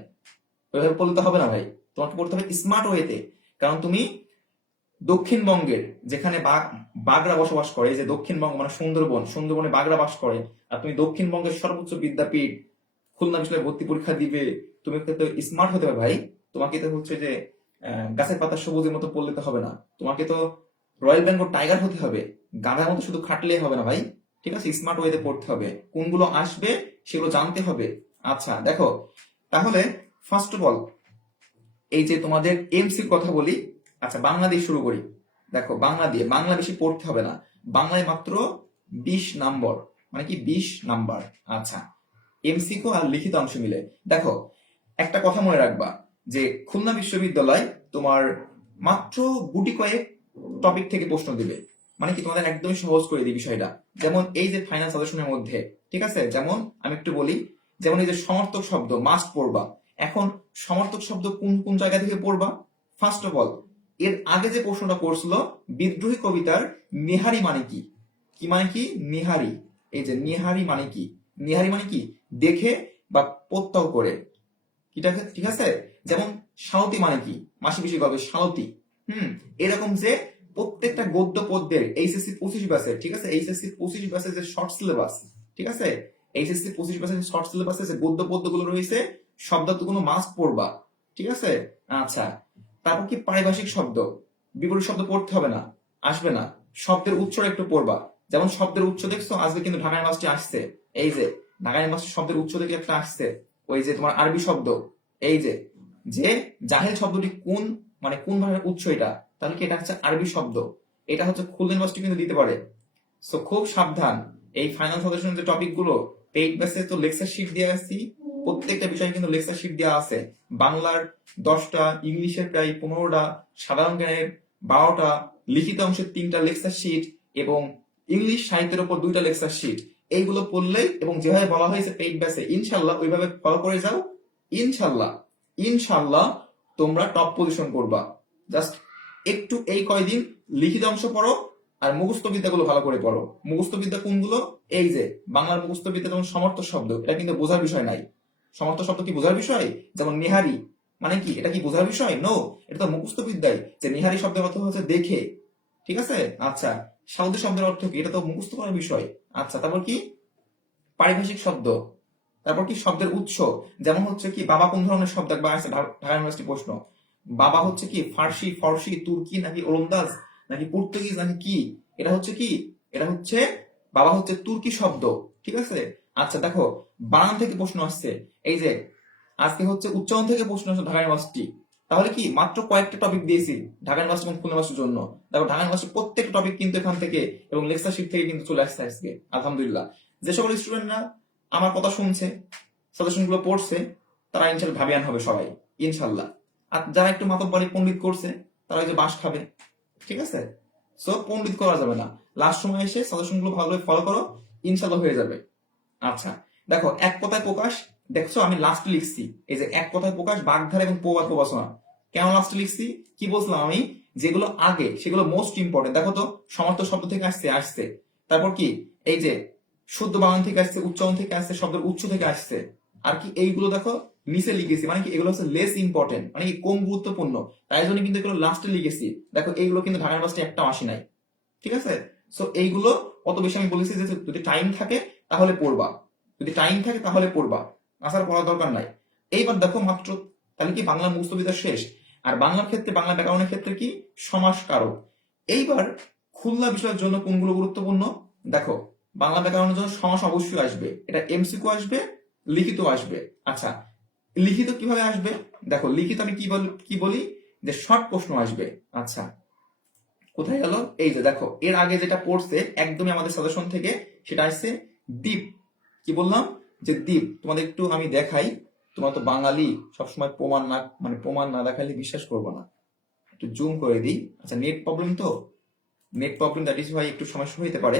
ওইভাবে পড়লে তো হবে না ভাই। তোমাকে পড়তে হবে স্মার্ট ওয়েতে। কারণ তুমি দক্ষিণবঙ্গের যেখানে বাগরা বসবাস করে, এই যে দক্ষিণবঙ্গ মানে সুন্দরবন, সুন্দরবনে বাগরা বাস করে, আর তুমি দক্ষিণবঙ্গের সর্বোচ্চ বিদ্যাপীঠ খুলনা বিশ্ববিদ্যালয়ে ভর্তি পরীক্ষা দিবে, তুমি তো স্মার্ট হতে হবে ভাই। তোমাকে তো হচ্ছে যে গাছের পাতা সবুজের মতো পড়লে তো হবে না, তোমাকে তো রয়্যাল বেঙ্গল টাইগার হতে হবে। গাধার মতো শুধু খাটলেই হবে না ভাই। ঠিক আছে, স্মার্ট ওয়েতে পড়তে হবে, কোনগুলো আসবে সেগুলো জানতে হবে। আচ্ছা দেখো, তাহলে ফার্স্ট অফ অল এই যে তোমাদের এমসির কথা বলি। আচ্ছা বাংলা দিয়ে শুরু করি। দেখো বাংলা দিয়ে, বাংলা বেশি পড়তে হবে না, বাংলায় মাত্র 20 নম্বর, মানে কি 20 নাম্বার। আচ্ছা, এমসিকিউ আর লিখিত অংশ মিলে। দেখো একটা কথা মনে রাখবা, যে খুলনা বিশ্ববিদ্যালয় তোমার মাত্র গুটি কয়েক টপিক থেকে প্রশ্ন দেবে, মানে কি তোমাদের একদমই সহজ করে দিই বিষয়টা। যেমন এই যে ফাইনাল সাজেশনের মধ্যে, ঠিক আছে, যেমন আমি একটু বলি, যেমন এই যে সমর্থক শব্দ মাস্ট পড়বা। এখন সমর্থক শব্দ কোন কোন জায়গা থেকে পড়বা? ফার্স্ট অফ অল এর আগে যে প্রশ্নটা করছিল, বিদ্রোহী কবিতার নেহারি মানে কি? কি মানে কি? নেহারি। এই যে নেহারি মানে কি? নেহারি মানে কি? দেখে বা প্রত্যয় করে। ঠিক আছে, যেমন শালতি মানে কি? মাসি পিসি গল্পের শালতি। এরকম যে প্রত্যেকটা গদ্য পদ্যের এইচএসসি 25 ব্যাচের, ঠিক আছে, এইচএসসি 25 ব্যাচের যে শর্ট সিলেবাস, ঠিক আছে, এইচএসসি 25 ব্যাচের শর্ট সিলেবাসে যে গদ্য পদ্য গুলো রয়েছে, শব্দগুলো মাস্ট পড়বা। ঠিক আছে, আচ্ছা তারপর কি পারিভাষিক শব্দ, বিপরীত শব্দ পড়তে হবে না, আসবে না। শব্দের উচ্চটা একটু পড়বা, যেমন শব্দের উচ্চ দেখছো আজকে কিন্তু ঢাকা ইউনিভার্সিটি আসছে, এই যে ঢাকা ইউনিভার্সিটি শব্দের উচ্চ দেখে একটা আসছে, ওই যে তোমার আরবি শব্দ, এই যে যে জাহেল শব্দটি কোন মানে কোন ভাষার উৎস, এটা তাহলে কি এটা হচ্ছে আরবি শব্দ। এটা হচ্ছে খুলনা ইউনিভার্সিটি কিন্তু দিতে পারে। সো খুব সাবধান, এই ফাইনাল সাজেশনের যে টপিক গুলো পেইড বেসে তো লেকচার শিট দিয়ে আসছি, প্রত্যেকটা বিষয়ে কিন্তু লেকচার শিট দেওয়া আছে। বাংলার 10টা, ইংলিশের প্রায় 15টা, সাধারণ জ্ঞানের 12টা, লিখিত অংশের 3টা লেকচার শিট, এবং ইংলিশ সাহিত্যের উপর 2টা লেকচার শিট। এইগুলো পড়লেই এবং যেভাবে বলা হয়েছে পেইড বেসে, ইনশাল্লাহ ওইভাবে ফলো করে যাও, ইনশাল্লাহ ইনশাল্লাহ তোমরা টপ পজিশন করবা। জাস্ট একটু এই কয়দিন লিখিত অংশ পড়ো আর মুখস্থ বিদ্যাগুলো ভালো করে পড়ো। মুখস্থ বিদ্যা কোনগুলো? এই যে বাংলার মুখস্থ বিদ্যা, যেমন সমর্থ শব্দ, এটা কিন্তু বোঝার বিষয় নাই। সমর্থ শব্দ কি বোঝার বিষয়? যেমন নেহারি মানে কি, এটা কি বোঝার বিষয়? নো, এটা তো মুখস্থ বিদ্যায়। যে নেহারি শব্দের অর্থ হচ্ছে দেখে, ঠিক আছে। আচ্ছা, সাউদি শব্দের অর্থ কি, এটা তো মুখস্থ করার বিষয়। আচ্ছা, তারপর কি পারিভাষিক শব্দ, তারপর কি শব্দের উৎস, যেমন হচ্ছে কি বাবা কোন ধরনের শব্দ, একবার আসছে ঢাকা ইউনিভার্সিটি প্রশ্ন, বাবা হচ্ছে কি ফার্সি, ফরসি, তুর্কি, নাকি ওলন্দাজ, নাকি পর্তুগিজ, নাকি কি? এটা হচ্ছে কি, এটা হচ্ছে বাবা হচ্ছে তুর্কি শব্দ, ঠিক আছে। আচ্ছা দেখো, বানান থেকে প্রশ্ন আসছে। এই যে আজকে হচ্ছে উচ্চারণ থেকে প্রশ্ন আসছে ঢাকা ইউনিভার্সিটি। তাহলে কি মাত্র কয়েকটা টপিক দিয়েছি ঢাকা ইউনিভার্সিটি এবং খুলনা ইউনিভার্সিটির জন্য। দেখো ঢাকা ইউনিভার্সিটি প্রত্যেকটা টপিক কিন্তু এখান থেকে এবং লেকচারশিট থেকে কিন্তু চলে আসছে আজকে, আলহামদুলিল্লাহ। যে সকল স্টুডেন্টরা আমার কথা শুনছে, সাজেশন গুলো পড়ছে, তারা ইনশাল্লাহ ভাবিয়ান হবে সবাই, ইনশাল্লাহ। আর যারা একটু মাতব্বরি পণ্ডিত করছে, তারা ওই যে বাস খাবে, ঠিক আছে। সো পণ্ডিত করা যাবে না, লাস্ট সময় এসে সাজেশন গুলো ভালোভাবে ফলো করো, ইনশাল্লাহ হয়ে যাবে। আচ্ছা দেখো, এক কথায় প্রকাশ, দেখছো আমি লাস্টে লিখছি, এই যে এক কথায় প্রকাশ, বাগধারা এবং প্রবাদ প্রবাসনা। কেন লাস্টে লিখছি, কি বলছিলাম আমি, যেগুলো আগে সেগুলো মোস্ট ইম্পর্টেন্ট। দেখো তো, সমর্থ শব্দ থেকে আসছে আসছে, তারপর কি এই যে শুদ্ধ বানান থেকে আসছে, উচ্চারণ থেকে আসছে, শব্দের উৎস থেকে আসছে। আর কি এইগুলো দেখো নিচে লিখেছি, মানে কি এগুলো হচ্ছে লেস ইম্পর্টেন্ট, মানে কি কম গুরুত্বপূর্ণ, তাই জন্য কিন্তু এগুলো লাস্টে লিখেছি। দেখো এইগুলো কিন্তু ঢাকা ইউনিভার্সিটি একটাও আসে নাই, ঠিক আছে। সো এইগুলো অত বেশি আমি বলেছি যে যদি টাইম থাকে তাহলে পড়বা, যদি টাইম থাকে তাহলে পড়বা, আসার পড়ার দরকার নাই। এইবার দেখো মাত্র, তাহলে কি বাংলা মুখস্থ বিদ্যা শেষ। আর বাংলার ক্ষেত্রে, বাংলা ব্যাকরণের ক্ষেত্রে কি সমাস কারক। এইবার খুলনা বিষয়ের জন্য কোনগুলো গুরুত্বপূর্ণ, দেখো বাংলা ব্যাকরণের জন্য সমাস অবশ্যই আসবে, এটা এমসিকিউ আসবে, লিখিত আসবে। আচ্ছা, লিখিত কিভাবে আসবে, দেখো লিখিত আমি কি বলি যে শর্ট প্রশ্ন আসবে। আচ্ছা, কোথায় গেল, এই যে দেখো এর আগে যেটা পড়ছে একদমই আমাদের সাজেশন থেকে, সেটা আসছে দ্বীপ। কি বললাম, যে দ্বীপ। তোমাদের একটু আমি দেখাই, তোমরা তো বাঙালি, সবসময় প্রমাণ না, মানে প্রমাণ না দেখালে বিশ্বাস করবো না। একটু জুম করে দিই। আচ্ছা, নেট প্রবলেম তো, নেট প্রবলেম, দ্যাট ইজ ভাই একটু সমস্যা হইতে পারে,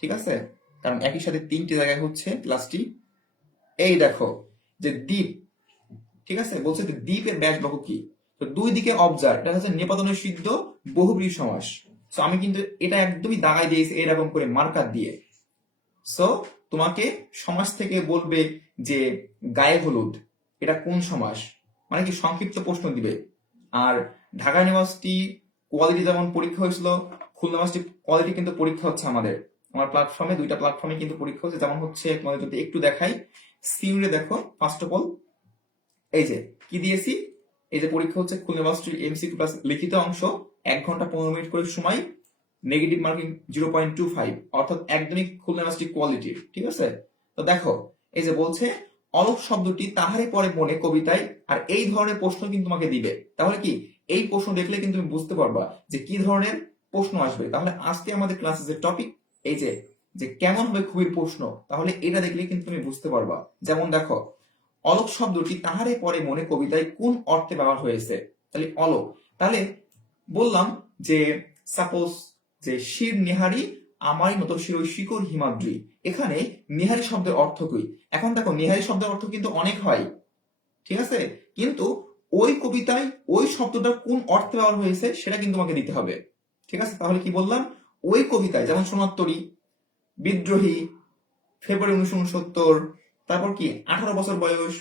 ঠিক আছে। কারণ একই সাথে তিনটি জায়গায় হচ্ছে ক্লাসটি। এই দেখো যে দ্বীপ, ঠিক আছে, বলছে যে দ্বীপের ব্যাস বাহু কি। তো দুই দিকে অবজার্ভ, এটা হচ্ছে নেপাতনের সিদ্ধ বহুব্রী সমাস। তো আমি কিন্তু এটা একদমই দাগাই দিয়েছি এরকম করে মার্কার দিয়ে। সো তোমাকে সমাস থেকে বলবে যে গায়ে হলুদ, এটা কোন সমাস, মানে কি সংক্ষিপ্ত প্রশ্ন দিবে। আর ঢাকা ইউনিভার্সিটি কোয়ালিটি যেমন পরীক্ষা হয়েছিল, খুলনা ইউনিভার্সিটি কোয়ালিটি কিন্তু পরীক্ষা হচ্ছে আমাদের। আমার প্ল্যাটফর্মে, দুইটা প্ল্যাটফর্মে কিন্তু পরীক্ষা হচ্ছে। যেমন হচ্ছে তোমাদের যদি একটু দেখাই, সিউরে দেখো ফার্স্ট অফ অল এই যে কি দিয়েছি, এই যে পরীক্ষা হচ্ছে খুলনা ইউনিভার্সিটির এমসিকিউ প্লাস লিখিত অংশ, 1 ঘন্টা 15 মিনিট করে সময়, নেগেটিভ মার্কিং 0.25, অর্থাৎ একদমই খুলনা ইউনিভার্সিটি কোয়ালিটির, ঠিক আছে। তো দেখো এই যে বলছে অলক শব্দটি তাহারে পরে মনে কবিতায়, আর এই ধরনের প্রশ্ন কিন্তু তোমাকে দিবে। তাহলে কি এই প্রশ্ন দেখলে কিন্তু তুমি বুঝতে পারবা যে কি ধরনের প্রশ্ন আসবে। তাহলে আজকে আমাদের ক্লাসে যে টপিক, এই যে যে কেমন হবে খুবই প্রশ্ন, তাহলে এটা দেখলে কিন্তু তুমি বুঝতে পারবা। যেমন দেখো, অলক শব্দটি তাহারে পরে মনে কবিতায় কোন অর্থে ব্যবহার হয়েছে। তাহলে অলক, তাহলে বললাম যে সাপোজ যে শির নেহারি আমারই মতো শির শিকড় হিমাদ্রি, এখানে নেহারি শব্দের অর্থ কি। এখন দেখো নেহারি শব্দের অর্থ কিন্তু অনেক হয়, ঠিক আছে, কিন্তু ওই কবিতায় ওই শব্দটা কোন অর্থে ব্যবহার হয়েছে সেটা কিন্তু তোমাকে দিতে হবে, ঠিক আছে। তাহলে কি বললাম, ওই কবিতায়, যেমন সোনাত্তরী, বিদ্রোহী, ফেব্রুয়ারি 1969, তারপর কি 18 বছর বয়স,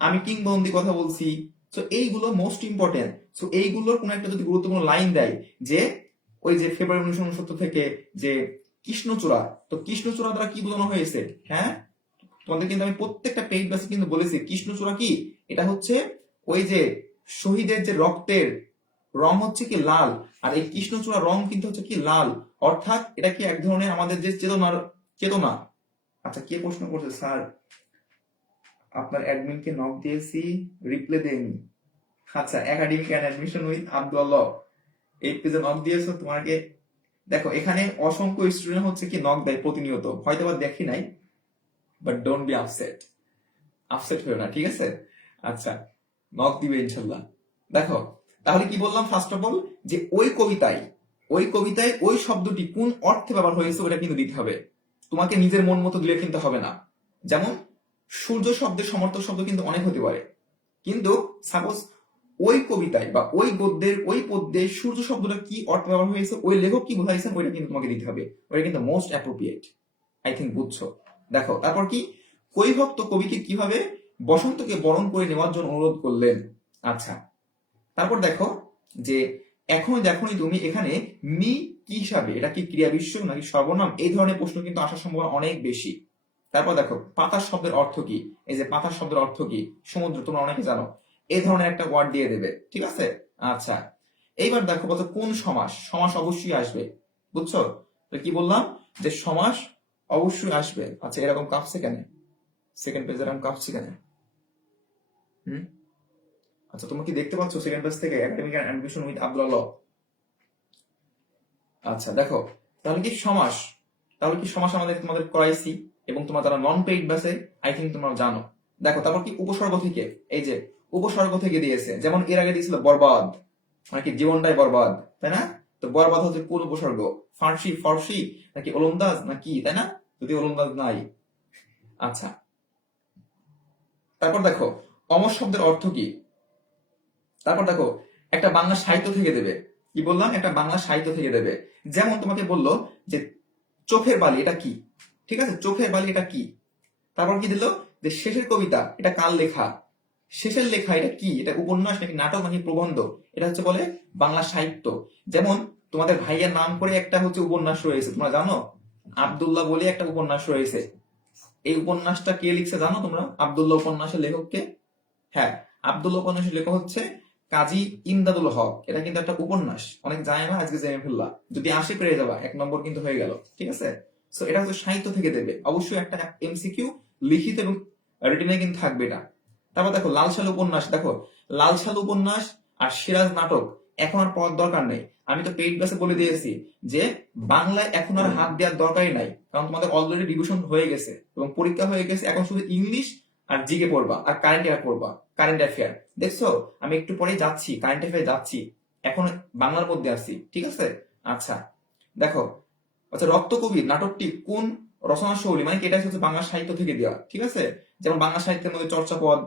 আমি কিংবদন্তি কথা বলছি। তো এইগুলো মোস্ট ইম্পর্টেন্ট। তো এইগুলোর কোন একটা যদি গুরুত্বপূর্ণ লাইন দেয়, যে ওই যে ফেব্রুয়ারি 1969 থেকে যে কৃষ্ণচূড়া, তো কৃষ্ণচূড়া দ্বারা কি বোঝানো হয়েছে, হ্যাঁ তোমাদের কিন্তু আমি প্রত্যেকটা পেইড ব্যাচে কিন্তু বলেছি কৃষ্ণচূড়া কি, এটা হচ্ছে ওই যে শহীদের যে রক্তের রং হচ্ছে কি লাল, আর এই কৃষ্ণচূড়া রং কিন্তু হচ্ছে কি লাল, অর্থাৎ এটা কি এক ধরনের আমাদের যে চেতনার চেতনা। আচ্ছা, কে প্রশ্ন করছে স্যার, আপনার অ্যাডমিনকে নক দিয়েছি, রিপ্লাই দেয়নি। আচ্ছা, academic and admission with Abdullah, এই পেজে নক দিয়েছো তোমাকে। দেখো এখানে অসংখ্য স্টুডেন্ট হচ্ছে কি নক দেয় প্রতিনিয়ত, হয়তো বা দেখি নাই, but don't be upset, upset হয়েও না, ঠিক আছে। আচ্ছা, নক দিবে ইনশাল্লাহ। দেখো তাহলে কি বললাম, ফার্স্ট অফ অল যে ওই কবিতায় ওই শব্দটি কোন অর্থে ব্যবহার হয়েছে ওটা কিন্তু দিতে হবে, তোমাকে নিজের মন মতো দিলে কিন্তু হবে না। যেমন সূর্য শব্দের সমর্থক শব্দ কিন্তু অনেক হতে পারে, কিন্তু সাপোজ ওই কবিতায় বা ওই গদ্যের ওই পদ্যে সূর্য শব্দটা কি অর্থ ব্যবহার হয়েছে, ওই লেখক কি বোঝাইছেন, ওইটা কিন্তু তোমাকে দিতে হবে। ওইটা কিন্তু মোস্ট অ্যাপ্রোপ্রিয়েট, আই থিঙ্ক বুঝছো। দেখো তারপর কি, কই ভক্ত কবিকে কিভাবে বসন্তকে বরণ করে নেওয়ার জন্য অনুরোধ করলেন। আচ্ছা, তারপর দেখো যে এখনই দেখোনি তুমি এখানে মি কি হিসাবে, এটা কি ক্রিয়া বিশেষণ নাকি সর্বনাম, এই ধরনের প্রশ্ন কিন্তু আসার সম্ভাবনা অনেক বেশি। তারপর দেখো পাতার শব্দের অর্থ কি, এই যে পাতার শব্দের অর্থ কি, সমুদ্র, তোমরা অনেকে জানো, এই ধরনের একটা ওয়ার্ড দিয়ে দেবে, ঠিক আছে। আচ্ছা, এইবার দেখো বলতো কোন সমাস, সমাস অবশ্যই আসবে, বুঝছো। তো কি বললাম যে সমাস অবশ্যই আসবে। আচ্ছা, এরকম কাঁপছে কেন, সেকেন্ড পেজ এরকম কাঁপছে কেন? হুম, আচ্ছা, তোমরা কি দেখতে পাচ্ছ সেকেন্ড পেজ থেকে একাডেমিক অ্যাডমিশন উইথ আব্দুল্লাহ। আচ্ছা দেখো, তাহলে কি সমাস, তাহলে কি সমাস আমাদের তোমাদের করাইছি, এবং তোমরা যারা নন পেইড ব্যাচে আই থিঙ্ক তোমরা জানো। দেখো তারপর কি উপসর্গ থেকে, এই যে উপসর্গ থেকে দিয়েছে, যেমন এর আগে দিয়েছিল বরবাদ, মানে কি জীবনটাই বরবাদ, তাই না? তো বরবাদ হচ্ছে কোন উপসর্গ, ফার্সি, ফর্সি নাকি ওলন্দাজ নাকি, তাই না? যদি ওলন্দাজ নাই। আচ্ছা, তারপর দেখো অমর শব্দের অর্থ কি। তারপর দেখো একটা বাংলা সাহিত্য থেকে দেবে, কি বললাম, একটা বাংলা সাহিত্য থেকে দেবে। যেমন তোমাকে বললো যে চোখের বালি এটা কি, ঠিক আছে, চোখের বালি এটা কি। তারপর কি দিল, যে শেষের কবিতা এটা কার লেখা, শেষের লেখা এটা কি, এটা উপন্যাস নাকি নাটক নাকি প্রবন্ধ, এটা হচ্ছে বলে বাংলা সাহিত্য। যেমন তোমাদের ভাইয়ের নাম করে একটা হচ্ছে উপন্যাস রয়েছে, তোমরা জানো, আব্দুল্লাহ বলে একটা উপন্যাস রয়েছে। এই উপন্যাসটা কে লিখছে জানো তোমরা, আব্দুল্লাহ উপন্যাসের লেখককে? হ্যাঁ, আব্দুল্লাহ উপন্যাসের লেখক হচ্ছে কাজী ইমদাদুল হক। এটা কিন্তু একটা উপন্যাস, অনেক জানে না, আজকে জেনে ফেললা, যদি আসে পেরে যাবা, 1 নম্বর কিন্তু হয়ে গেল, ঠিক আছে। সো এটা হচ্ছে সাহিত্য থেকে দেবে, অবশ্যই একটা এমসিকিউ লিখিত এবং রিটেনে কিন্তু থাকবে এটা। তারপর দেখো লাল সালু উপন্যাস, দেখো লাল সালু উপন্যাস আর সিরাজ নাটক এখন আর পড়ার দরকার নেই। আমি তো পেইড ব্যাচে বলে দিয়েছি যে বাংলায় এখন আর হাত দেওয়ার দরকারই নাই, কারণ তোমাদের অলরেডি ডিভিশন হয়ে গেছে এবং পরীক্ষা হয়ে গেছে। এখন শুধু ইংলিশ আর জিকে পড়বা আর কারেন্ট অ্যাফেয়ার পড়বা, কারেন্ট অ্যাফেয়ার। দেখছো আমি একটু পরেই যাচ্ছি, কারেন্ট অ্যাফেয়ার যাচ্ছি, এখন বাংলার মধ্যে আসছি, ঠিক আছে। আচ্ছা দেখো, আচ্ছা রক্তকবি নাটকটি কোন রচনা শৈলী, মানে কি এটা হচ্ছে বাংলা সাহিত্য থেকে দেওয়া, ঠিক আছে। যেমন বাংলা সাহিত্যের মধ্যে চর্যাপদ,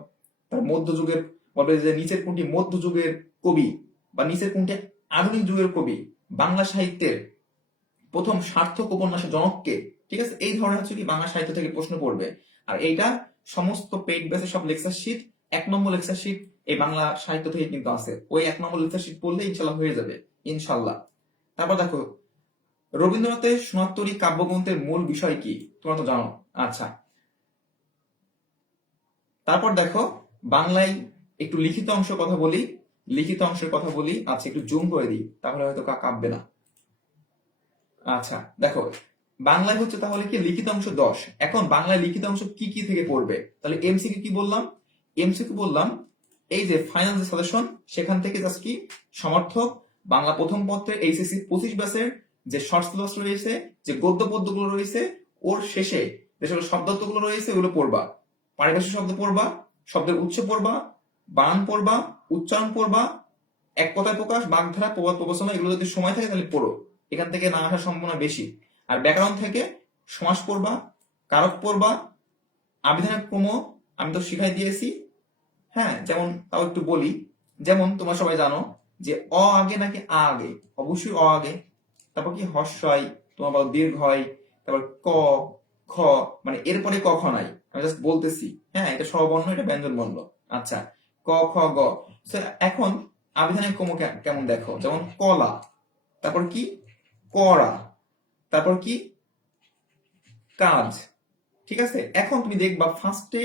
তার মধ্যযুগের, বলবে যে নিচের কোনটি মধ্যযুগের কবি বা নিচের কোনটি আধুনিক যুগের কবি, বাংলা সাহিত্যের প্রথম সার্থক উপন্যাসের জনককে, ঠিক আছে। এই ধরনের হচ্ছে কি বাংলা সাহিত্য থেকে প্রশ্ন পড়বে। আর এইটা সমস্ত পেইড বেসে সব লেকচার শিট, 1 নম্বর লেকচার শিট এই বাংলা সাহিত্য থেকে কিন্তু আছে, ওই 1 নম্বর লেকচার শিট পড়লে ইনশাল্লাহ হয়ে যাবে, ইনশাল্লাহ। তারপর দেখো রবীন্দ্রনাথের সোনারতরী কাব্যগ্রন্থের মূল বিষয় কি, তোমরা তো জানো। আচ্ছা, তারপর দেখো বাংলায় একটু লিখিত অংশ কথা বলি, লিখিত অংশের কথা বলি। আচ্ছা একটু জুম করে দিই, তাহলে হয়তো কাঁপবে না। আচ্ছা দেখো, বাংলায় হচ্ছে তাহলে কি লিখিত অংশ 10। এখন বাংলায় লিখিত অংশ কি কি থেকে পড়বে, তাহলে এমসিকিউ কি বললাম, এমসিকিউ বললাম এই যে ফাইনাল যে সাজেশন, সেখান থেকে জাস্ট কি সমর্থক, বাংলা প্রথম পত্রে এইচএসসি 25 ব্যাচের যে শর্ট সিলেবাস রয়েছে, যে গদ্য পদ্যগুলো রয়েছে, ওর শেষে যে সকল শব্দার্থগুলো রয়েছে ওগুলো পড়বা, পারিভাষিক শব্দ পড়বা, শব্দের উৎস পড়বা, বানান পড়বা, উচ্চারণ পড়বা, এক কথায় প্রকাশ, বাগধারা, প্রবাদ, প্রবচনা, এগুলো যদি সময় থাকে তাহলে পড়ো, এখান থেকে না আসার সম্ভাবনা বেশি। আর ব্যাকরণ থেকে সমাস পড়বা, কারক পড়বা, আবিধানিক ক্রম আমি তো শিখাই দিয়েছি। হ্যাঁ, যেমন তাও একটু বলি, যেমন তোমরা সবাই জানো যে অ আগে নাকি আ আগে, অবশ্যই অ আগে। তারপর কি হর্ষই, তোমার বলো দীর্ঘ হয়, তারপর ক, খ, মানে এরপরে ক খ নাই, আমি জাস্ট বলতেছি। হ্যাঁ, এটা স্ববর্ণ, এটা ব্যঞ্জন বর্ণ। আচ্ছা, ক খ গ। So, এখন আবিধানিক ক্রম কেমন দেখো, যেমন কলা, তারপর কি করা, তারপর কি কাজ, ঠিক আছে। এখন তুমি দেখবা ফার্স্টে